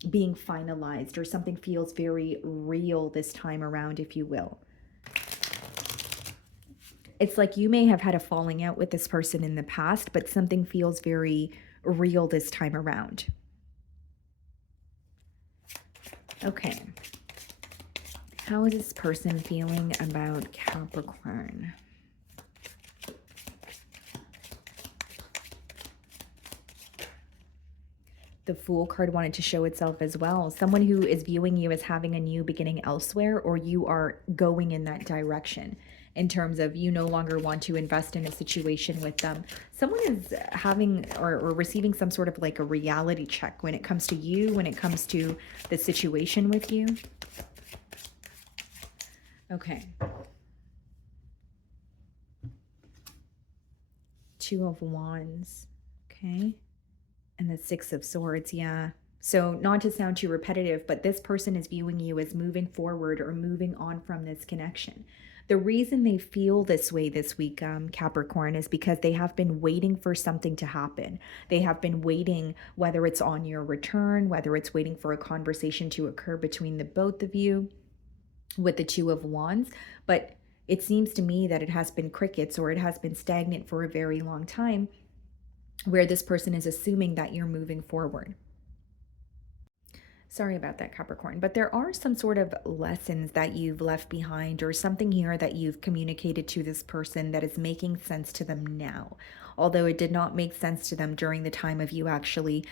being finalized, or something feels very real this time around, if you will. It's like you may have had a falling out with this person in the past, but something feels very real this time around. Okay. How is this person feeling about Capricorn? The Fool card wanted to show itself as well. Someone who is viewing you as having a new beginning elsewhere, or you are going in that direction in terms of you no longer want to invest in a situation with them. Someone is having or receiving some sort of like a reality check when it comes to you, when it comes to the situation with you. Okay. Two of Wands. Okay. And the Six of Swords, yeah. So not to sound too repetitive, but this person is viewing you as moving forward or moving on from this connection. The reason they feel this way this week, Capricorn, is because they have been waiting for something to happen. They have been waiting, whether it's on your return, whether it's waiting for a conversation to occur between the both of you with the Two of Wands. But it seems to me that it has been crickets, or it has been stagnant for a very long time, where this person is assuming that you're moving forward. Sorry about that, Capricorn, but there are some sort of lessons that you've left behind, or something here that you've communicated to this person that is making sense to them now. Although it did not make sense to them during the time of you actually,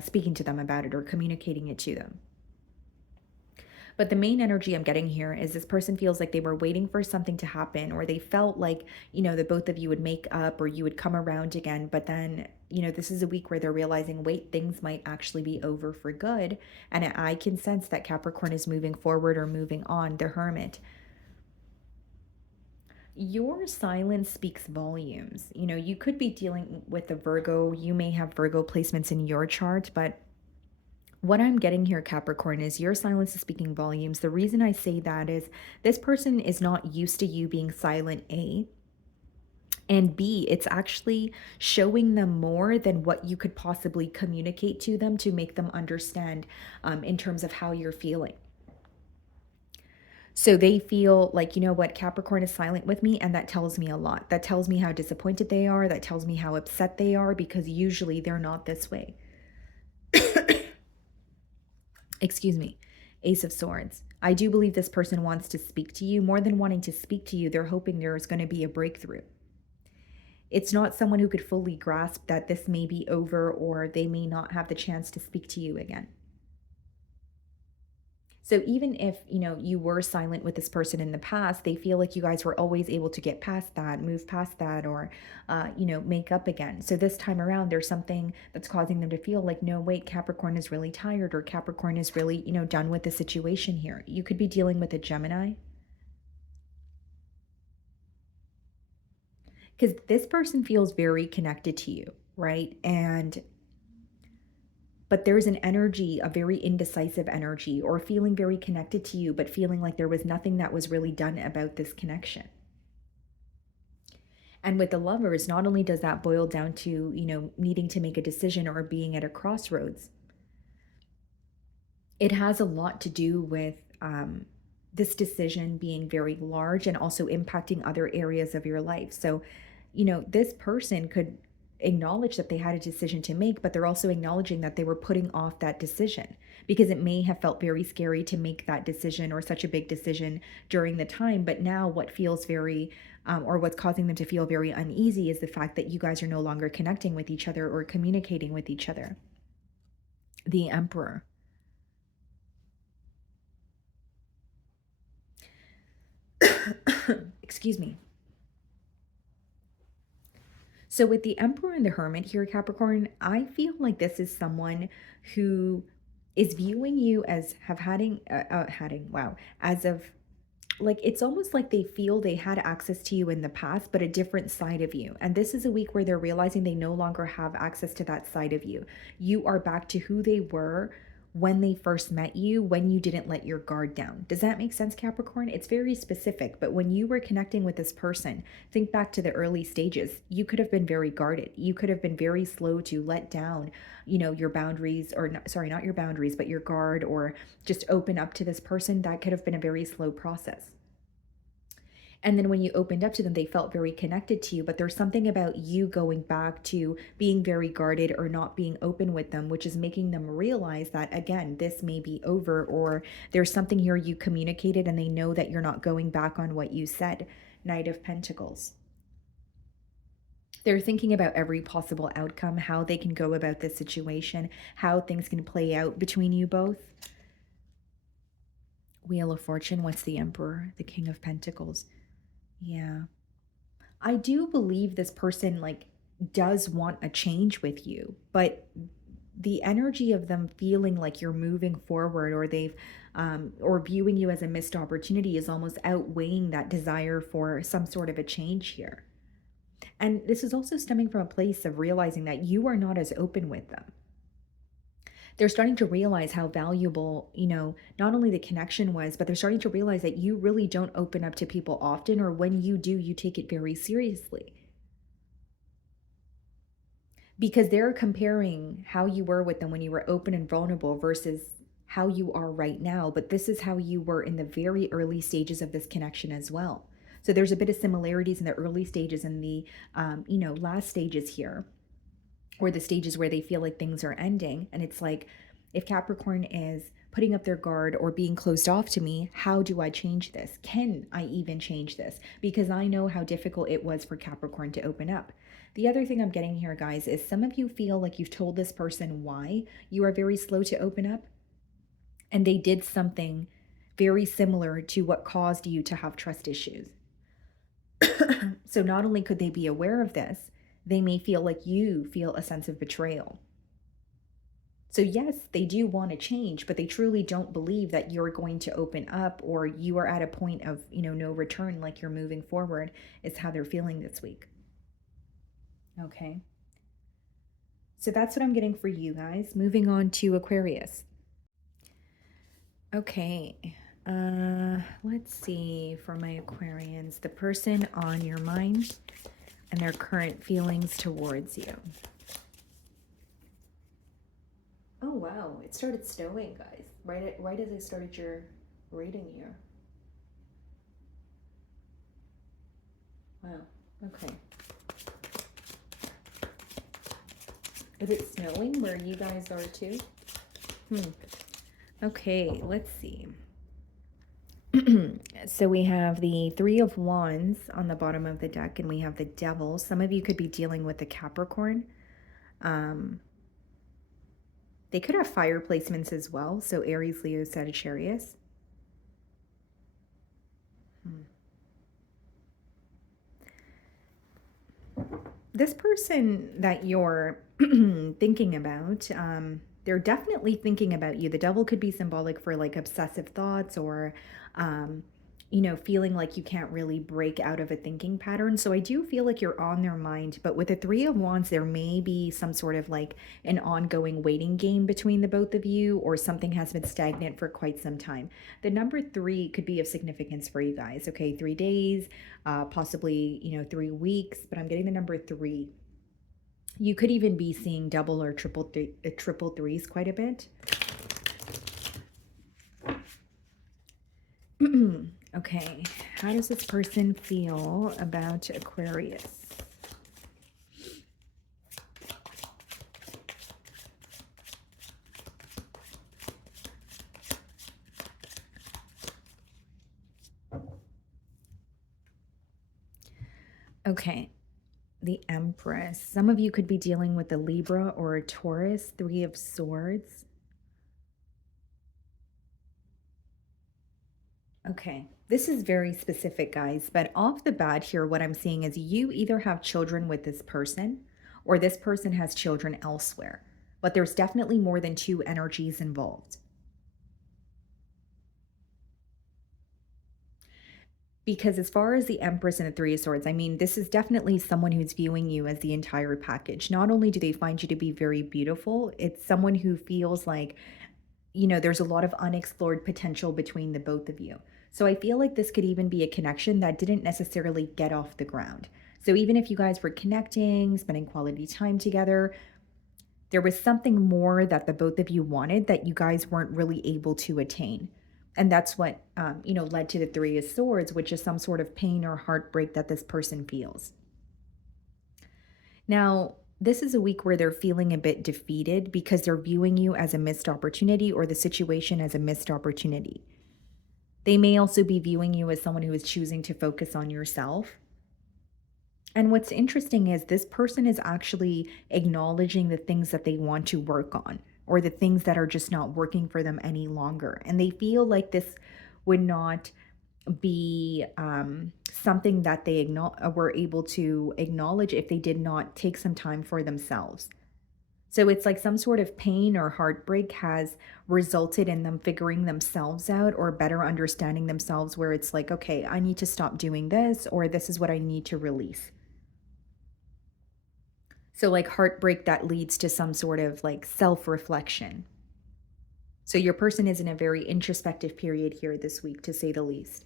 speaking to them about it or communicating it to them. But the main energy I'm getting here is this person feels like they were waiting for something to happen, or they felt like, the both of you would make up, or you would come around again. But then, this is a week where they're realizing, wait, things might actually be over for good. And I can sense that Capricorn is moving forward or moving on. The Hermit. Your silence speaks volumes. You could be dealing with a Virgo. You may have Virgo placements in your chart, but what I'm getting here, Capricorn, is your silence is speaking volumes. The reason I say that is this person is not used to you being silent, A. And B, it's actually showing them more than what you could possibly communicate to them to make them understand in terms of how you're feeling. So they feel like, what, Capricorn is silent with me, and that tells me a lot. That tells me how disappointed they are. That tells me how upset they are, because usually they're not this way. Excuse me. Ace of Swords. I do believe this person wants to speak to you. More than wanting to speak to you, they're hoping there's going to be a breakthrough. It's not someone who could fully grasp that this may be over, or they may not have the chance to speak to you again. So even if, you were silent with this person in the past, they feel like you guys were always able to get past that, move past that, or, make up again. So this time around, there's something that's causing them to feel like, no, wait, Capricorn is really tired, or Capricorn is really, done with the situation here. You could be dealing with a Gemini. Because this person feels very connected to you, right? But there's an energy, a very indecisive energy, or feeling very connected to you, but feeling like there was nothing that was really done about this connection. And with the Lovers, not only does that boil down to, needing to make a decision or being at a crossroads, it has a lot to do with this decision being very large and also impacting other areas of your life. So, this person could acknowledge that they had a decision to make, but they're also acknowledging that they were putting off that decision because it may have felt very scary to make that decision, or such a big decision during the time. But now what feels very, or what's causing them to feel very uneasy, is the fact that you guys are no longer connecting with each other or communicating with each other. The Emperor. Excuse me. So with the Emperor and the Hermit here, Capricorn, I feel like this is someone who is viewing you as as of, like, it's almost like they feel they had access to you in the past, but a different side of you. And this is a week where they're realizing they no longer have access to that side of you. You are back to who they were when they first met you, when you didn't let your guard down. Does that make sense, Capricorn? It's very specific, but when you were connecting with this person, think back to the early stages. You could have been very guarded. You could have been very slow to let down, your boundaries, or not, sorry, not your boundaries, but your guard, or just open up to this person. That could have been a very slow process. And then when you opened up to them, they felt very connected to you. But there's something about you going back to being very guarded or not being open with them, which is making them realize that, again, this may be over, or there's something here you communicated and they know that you're not going back on what you said. Knight of Pentacles. They're thinking about every possible outcome, how they can go about this situation, how things can play out between you both. Wheel of Fortune. What's the Emperor? The King of Pentacles. Yeah. I do believe this person does want a change with you, but the energy of them feeling like you're moving forward, or they've or viewing you as a missed opportunity, is almost outweighing that desire for some sort of a change here. And this is also stemming from a place of realizing that you are not as open with them. They're starting to realize how valuable, not only the connection was, but they're starting to realize that you really don't open up to people often, or when you do, you take it very seriously. Because they're comparing how you were with them when you were open and vulnerable versus how you are right now. But this is how you were in the very early stages of this connection as well. So there's a bit of similarities in the early stages and the, last stages here, or the stages where they feel like things are ending. And it's like, if Capricorn is putting up their guard or being closed off to me, how do I change this? Can I even change this? Because I know how difficult it was for Capricorn to open up. The other thing I'm getting here, guys, is some of you feel like you've told this person why you are very slow to open up, and they did something very similar to what caused you to have trust issues. So not only could they be aware of this, they may feel like you feel a sense of betrayal. So yes, they do want to change, but they truly don't believe that you're going to open up, or you are at a point of, no return, like you're moving forward, is how they're feeling this week. Okay. So that's what I'm getting for you guys. Moving on to Aquarius. Okay. Let's see for my Aquarians, the person on your mind and their current feelings towards you. Oh wow, it started snowing, guys. Right as I started your reading here. Wow. Okay. Is it snowing where you guys are too? Okay, let's see. So we have the Three of Wands on the bottom of the deck, and we have the Devil. Some of you could be dealing with the Capricorn. They could have fire placements as well. So Aries, Leo, Sagittarius. This person that you're thinking about, they're definitely thinking about you. The Devil could be symbolic for obsessive thoughts, or feeling like you can't really break out of a thinking pattern. So I do feel like you're on their mind, but with the Three of Wands, there may be some sort of an ongoing waiting game between the both of you, or something has been stagnant for quite some time. The number 3 could be of significance for you guys. Okay, 3 days, possibly, 3 weeks, but I'm getting the number 3. You could even be seeing double or triple threes quite a bit. Okay, how does this person feel about Aquarius? Okay, the Empress. Some of you could be dealing with a Libra or a Taurus. 3 of Swords. Okay, this is very specific, guys, but off the bat here, what I'm seeing is you either have children with this person, or this person has children elsewhere, but there's definitely more than 2 energies involved. Because as far as the Empress and the 3 of Swords, I mean, this is definitely someone who's viewing you as the entire package. Not only do they find you to be very beautiful, it's someone who feels like there's a lot of unexplored potential between the both of you. So I feel like this could even be a connection that didn't necessarily get off the ground. So even if you guys were connecting, spending quality time together, there was something more that the both of you wanted that you guys weren't really able to attain. And that's what, led to the Three of Swords, which is some sort of pain or heartbreak that this person feels. Now, this is a week where they're feeling a bit defeated because they're viewing you as a missed opportunity or the situation as a missed opportunity. They may also be viewing you as someone who is choosing to focus on yourself. And what's interesting is this person is actually acknowledging the things that they want to work on or the things that are just not working for them any longer. And they feel like this would not be something that they were able to acknowledge if they did not take some time for themselves. So it's like some sort of pain or heartbreak has resulted in them figuring themselves out or better understanding themselves, where it's like, okay, I need to stop doing this, or this is what I need to release. So, like heartbreak that leads to some sort of like self reflection. So, your person is in a very introspective period here this week, to say the least.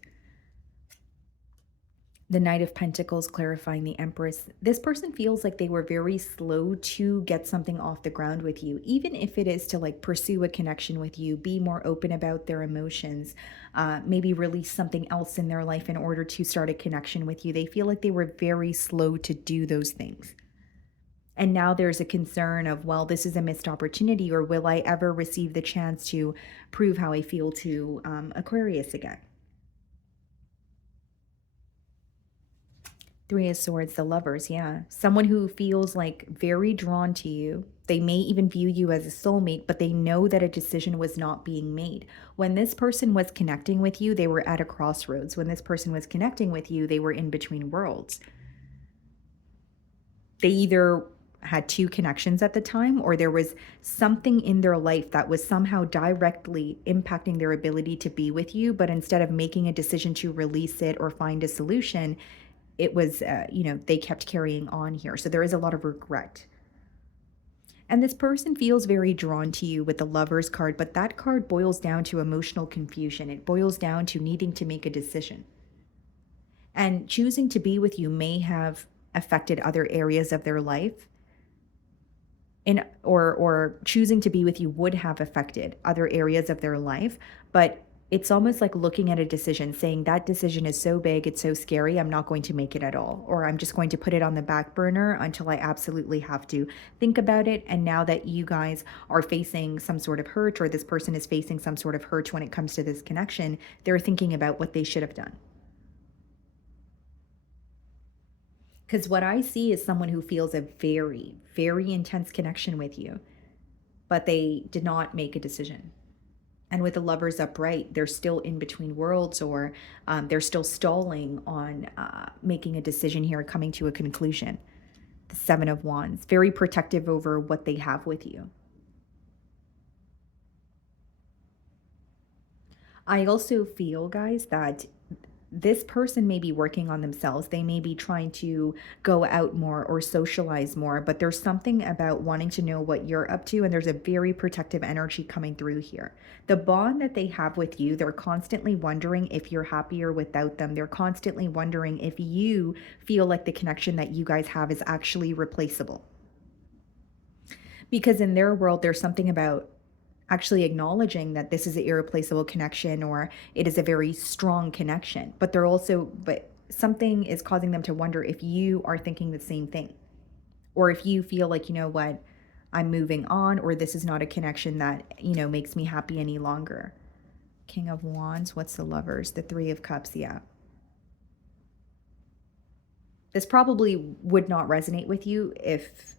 The Knight of Pentacles clarifying the Empress. This person feels like they were very slow to get something off the ground with you, even if it is to like pursue a connection with you, be more open about their emotions, maybe release something else in their life in order to start a connection with you. They feel like they were very slow to do those things. And now there's a concern of, well, this is a missed opportunity, or will I ever receive the chance to prove how I feel to Aquarius again? Three of Swords, the Lovers, yeah. Someone who feels like very drawn to you. They may even view you as a soulmate, but they know that a decision was not being made. When this person was connecting with you, they were at a crossroads. When this person was connecting with you, they were in between worlds. They either had two connections at the time, or there was something in their life that was somehow directly impacting their ability to be with you. But instead of making a decision to release it or find a solution, it was, they kept carrying on here. So there is a lot of regret. And this person feels very drawn to you with the Lovers card, but that card boils down to emotional confusion. It boils down to needing to make a decision. And choosing to be with you may have affected other areas of their life. Or choosing to be with you would have affected other areas of their life, but it's almost like looking at a decision, saying that decision is so big, it's so scary, I'm not going to make it at all, or I'm just going to put it on the back burner until I absolutely have to think about it. And now that you guys are facing some sort of hurt, or this person is facing some sort of hurt when it comes to this connection, they're thinking about what they should have done. Because what I see is someone who feels a very, very intense connection with you, but they did not make a decision. And with the Lovers upright, they're still in between worlds, or they're still stalling on making a decision here, coming to a conclusion. The Seven of Wands, very protective over what they have with you. I also feel, guys, that this person may be working on themselves. They may be trying to go out more or socialize more, but there's something about wanting to know what you're up to, and there's a very protective energy coming through here. The bond that they have with you, they're constantly wondering if you're happier without them. They're constantly wondering if you feel like the connection that you guys have is actually replaceable. Because in their world, there's something about actually acknowledging that this is an irreplaceable connection, or it is a very strong connection, but something is causing them to wonder if you are thinking the same thing, or if you feel like, you know what, I'm moving on, or this is not a connection that, makes me happy any longer. King of Wands, what's the Lovers? The Three of Cups, yeah. This probably would not resonate with you if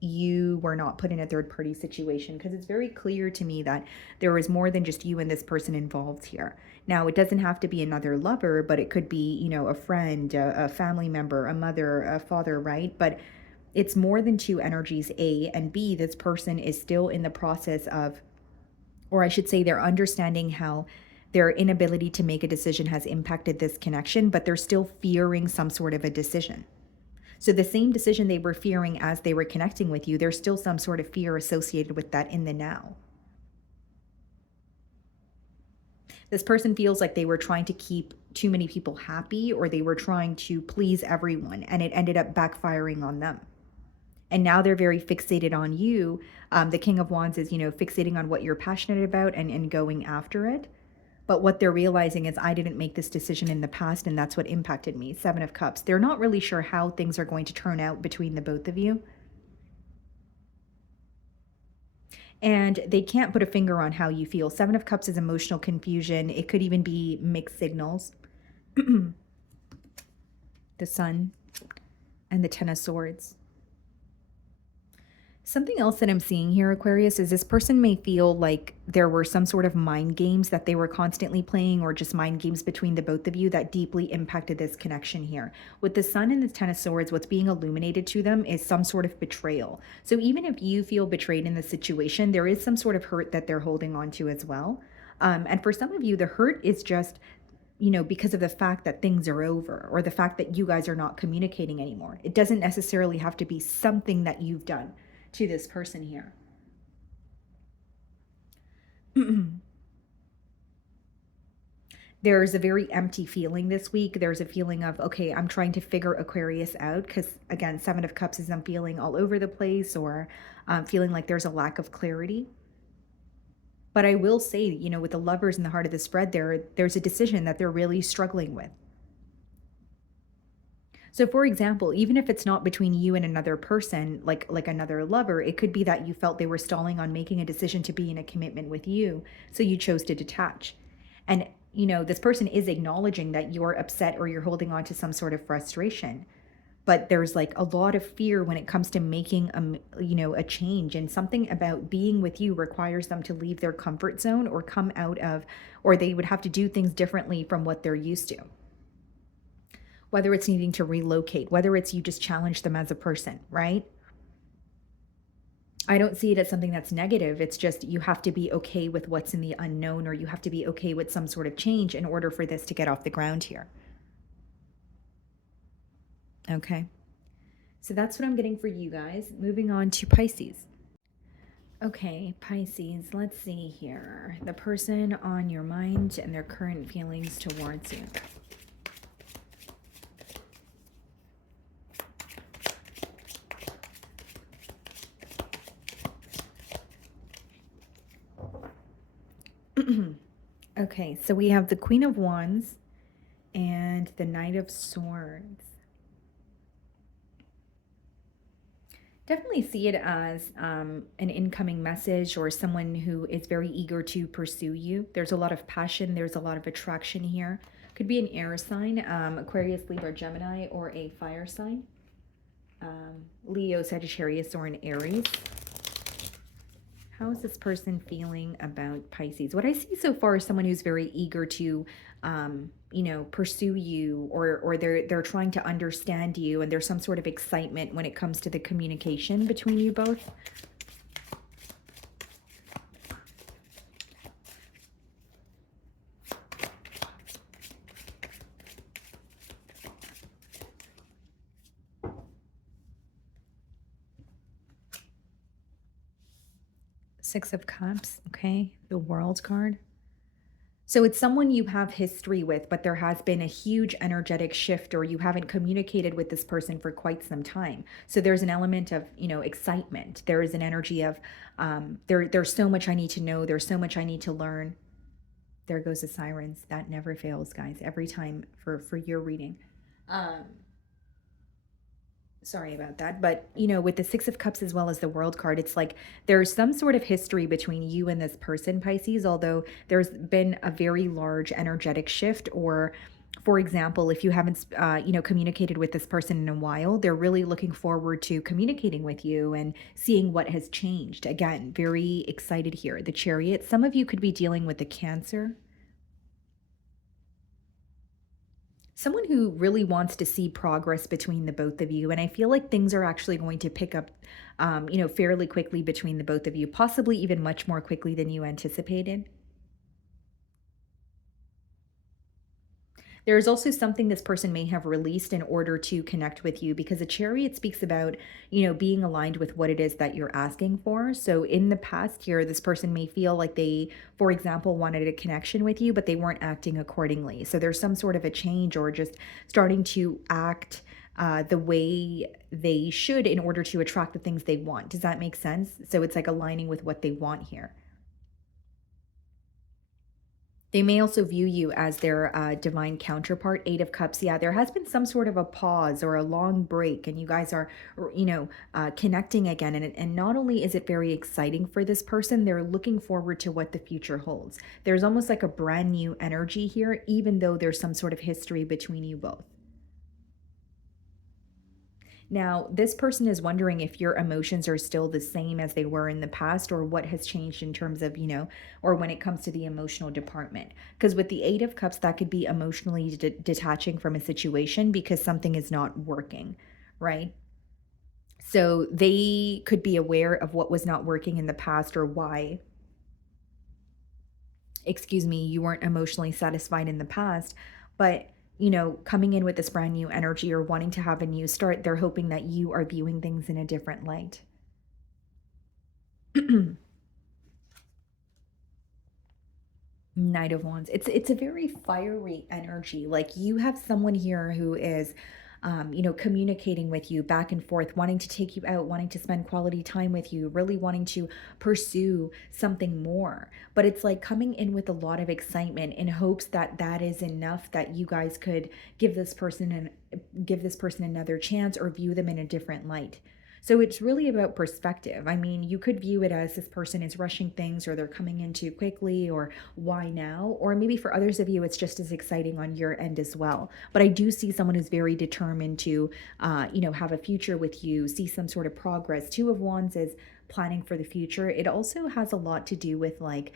you were not put in a third party situation, because it's very clear to me that there is more than just you and this person involved here. Now, it doesn't have to be another lover, but it could be, a friend, a family member, a mother, a father, right? But it's more than two energies, A, and B, this person is still in the process of, or I should say, they're understanding how their inability to make a decision has impacted this connection, but they're still fearing some sort of a decision. So the same decision they were fearing as they were connecting with you, there's still some sort of fear associated with that in the now. This person feels like they were trying to keep too many people happy, or they were trying to please everyone, and it ended up backfiring on them. And now they're very fixated on you. The King of Wands is, fixating on what you're passionate about and going after it. But what they're realizing is, I didn't make this decision in the past, and that's what impacted me. Seven of Cups. They're not really sure how things are going to turn out between the both of you. And they can't put a finger on how you feel. Seven of Cups is emotional confusion. It could even be mixed signals. The Sun and the Ten of Swords. Something else that I'm seeing here, Aquarius, is this person may feel like there were some sort of mind games that they were constantly playing, or just mind games between the both of you that deeply impacted this connection here. With the Sun and the Ten of Swords, what's being illuminated to them is some sort of betrayal. So even if you feel betrayed in the situation, there is some sort of hurt that they're holding on to as well. And for some of you, the hurt is just, because of the fact that things are over, or the fact that you guys are not communicating anymore. It doesn't necessarily have to be something that you've done to this person here. There's a very empty feeling this week. There's a feeling of, okay, I'm trying to figure Aquarius out, because again, Seven of Cups is I'm feeling all over the place, or feeling like there's a lack of clarity. But I will say, with the Lovers in the heart of the spread, there's a decision that they're really struggling with. So for example, even if it's not between you and another person, like another lover, it could be that you felt they were stalling on making a decision to be in a commitment with you, so you chose to detach. And this person is acknowledging that you're upset, or you're holding on to some sort of frustration. But there's like a lot of fear when it comes to making a change, and something about being with you requires them to leave their comfort zone, or come out of, or they would have to do things differently from what they're used to. Whether it's needing to relocate, whether it's you just challenge them as a person, right? I don't see it as something that's negative. It's just you have to be okay with what's in the unknown, or you have to be okay with some sort of change in order for this to get off the ground here. Okay. So that's what I'm getting for you guys. Moving on to Pisces. Okay, Pisces, let's see here. The person on your mind and their current feelings towards you. Okay, so we have the Queen of Wands and the Knight of Swords. Definitely see it as an incoming message, or someone who is very eager to pursue you. There's a lot of passion. There's a lot of attraction here. Could be an air sign, Aquarius, Libra, Gemini, or a fire sign. Leo, Sagittarius, or an Aries. How is this person feeling about Pisces? What I see so far is someone who's very eager to, pursue you, or they're trying to understand you, and there's some sort of excitement when it comes to the communication between you both. Six of Cups, okay, the World card. So it's someone you have history with, but there has been a huge energetic shift, or you haven't communicated with this person for quite some time. So there's an element of, excitement. There is an energy of, there's so much I need to know. There's so much I need to learn. There goes the sirens. That never fails, guys, every time for your reading. Sorry about that. But, with the Six of Cups as well as the World card, it's like there's some sort of history between you and this person, Pisces, although there's been a very large energetic shift. Or, for example, if you haven't, communicated with this person in a while, they're really looking forward to communicating with you and seeing what has changed. Again, very excited here. The Chariot. Some of you could be dealing with a Cancer. Someone who really wants to see progress between the both of you. And I feel like things are actually going to pick up, fairly quickly between the both of you, possibly even much more quickly than you anticipated. There's also something this person may have released in order to connect with you, because a chariot speaks about, being aligned with what it is that you're asking for. So in the past here, this person may feel like they, for example, wanted a connection with you, but they weren't acting accordingly. So there's some sort of a change, or just starting to act the way they should in order to attract the things they want. Does that make sense? So it's like aligning with what they want here. They may also view you as their divine counterpart. Eight of Cups. Yeah, there has been some sort of a pause or a long break, and you guys are, connecting again. And not only is it very exciting for this person, they're looking forward to what the future holds. There's almost like a brand new energy here, even though there's some sort of history between you both. Now, this person is wondering if your emotions are still the same as they were in the past, or what has changed in terms of, or when it comes to the emotional department. Because with the Eight of Cups, that could be emotionally detaching from a situation because something is not working, right? So they could be aware of what was not working in the past, or why, excuse me, you weren't emotionally satisfied in the past. But, coming in with this brand new energy or wanting to have a new start, they're hoping that you are viewing things in a different light. Knight of Wands. It's a very fiery energy. Like, you have someone here who is communicating with you back and forth, wanting to take you out, wanting to spend quality time with you, really wanting to pursue something more. But it's like coming in with a lot of excitement in hopes that that is enough, that you guys could give this person another chance, or view them in a different light. So it's really about perspective. I mean, you could view it as this person is rushing things, or they're coming in too quickly, or why now? Or maybe for others of you, it's just as exciting on your end as well. But I do see someone who's very determined to, have a future with you, see some sort of progress. Two of Wands is planning for the future. It also has a lot to do with, like,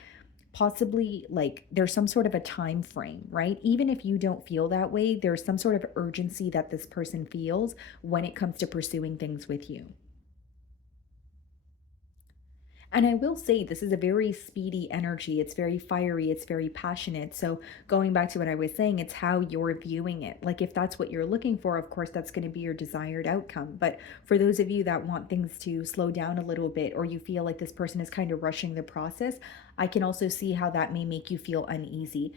possibly, like, there's some sort of a time frame, right? Even if you don't feel that way, there's some sort of urgency that this person feels when it comes to pursuing things with you. And I will say, this is a very speedy energy. It's very fiery. It's very passionate. So, going back to what I was saying, it's how you're viewing it. Like, if that's what you're looking for, of course, that's going to be your desired outcome. But for those of you that want things to slow down a little bit, or you feel like this person is kind of rushing the process, I can also see how that may make you feel uneasy,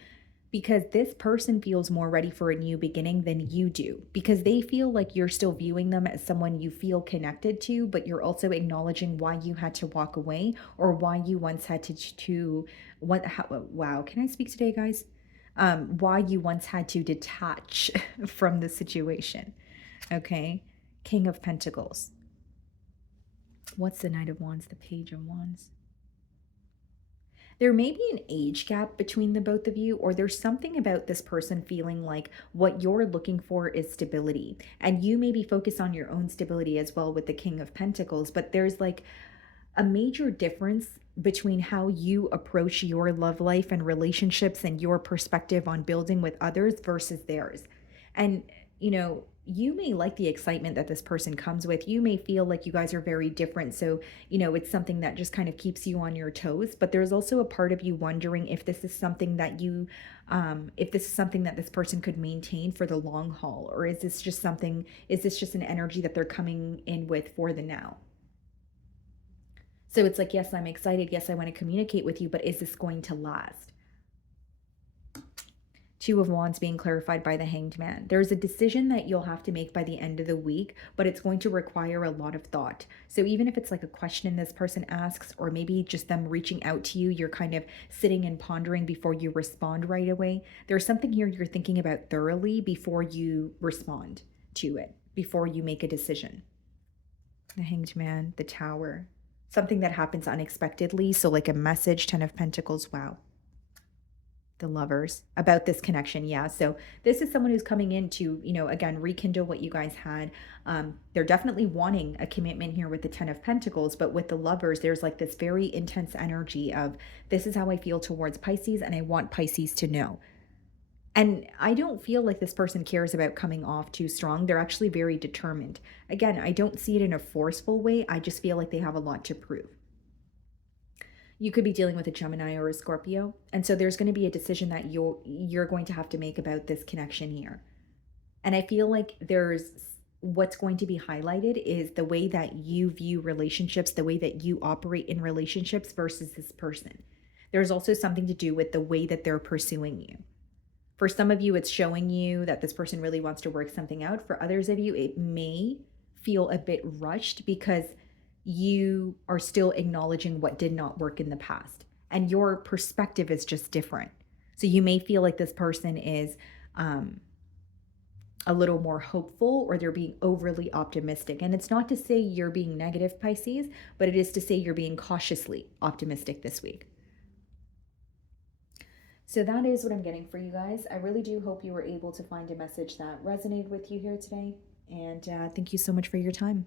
because this person feels more ready for a new beginning than you do, because they feel like you're still viewing them as someone you feel connected to, but you're also acknowledging why you had to walk away, or why you once had to what how, wow, can I speak today, guys? Why you once had to detach from the situation. Okay. King of Pentacles. What's the Knight of Wands? The Page of Wands. There may be an age gap between the both of you, or there's something about this person feeling like what you're looking for is stability. And you may be focused on your own stability as well with the King of Pentacles, but there's like a major difference between how you approach your love life and relationships, and your perspective on building with others versus theirs. And, you may like the excitement that this person comes with. You may feel like you guys are very different. So, it's something that just kind of keeps you on your toes. But there's also a part of you wondering if this is something that if this is something that this person could maintain for the long haul, or is this just an energy that they're coming in with for the now? So it's like, yes, I'm excited. Yes, I want to communicate with you, but is this going to last? Two of Wands being clarified by the Hanged Man. There's a decision that you'll have to make by the end of the week, but it's going to require a lot of thought. So even if it's like a question this person asks, or maybe just them reaching out to you, you're kind of sitting and pondering before you respond right away. There's something here you're thinking about thoroughly before you respond to it, before you make a decision. The Hanged Man, the Tower. Something that happens unexpectedly. So like a message, Ten of Pentacles. Wow. The Lovers, about this connection. Yeah, so this is someone who's coming in to, again, rekindle what you guys had. They're definitely wanting a commitment here with the Ten of Pentacles, but with the Lovers, there's like this very intense energy of, this is how I feel towards Pisces, and I want Pisces to know. And I don't feel like this person cares about coming off too strong. They're actually very determined. Again, I don't see it in a forceful way. I just feel like they have a lot to prove. you could be dealing with a Gemini or a Scorpio. And so there's going to be a decision that you're going to have to make about this connection here. And I feel like what's going to be highlighted is the way that you view relationships, the way that you operate in relationships versus this person. There's also something to do with the way that they're pursuing you. For some of you, it's showing you that this person really wants to work something out. For others of you, it may feel a bit rushed because you are still acknowledging what did not work in the past. And your perspective is just different. So you may feel like this person is a little more hopeful, or they're being overly optimistic. And it's not to say you're being negative, Pisces, but it is to say you're being cautiously optimistic this week. So that is what I'm getting for you guys. I really do hope you were able to find a message that resonated with you here today. And thank you so much for your time.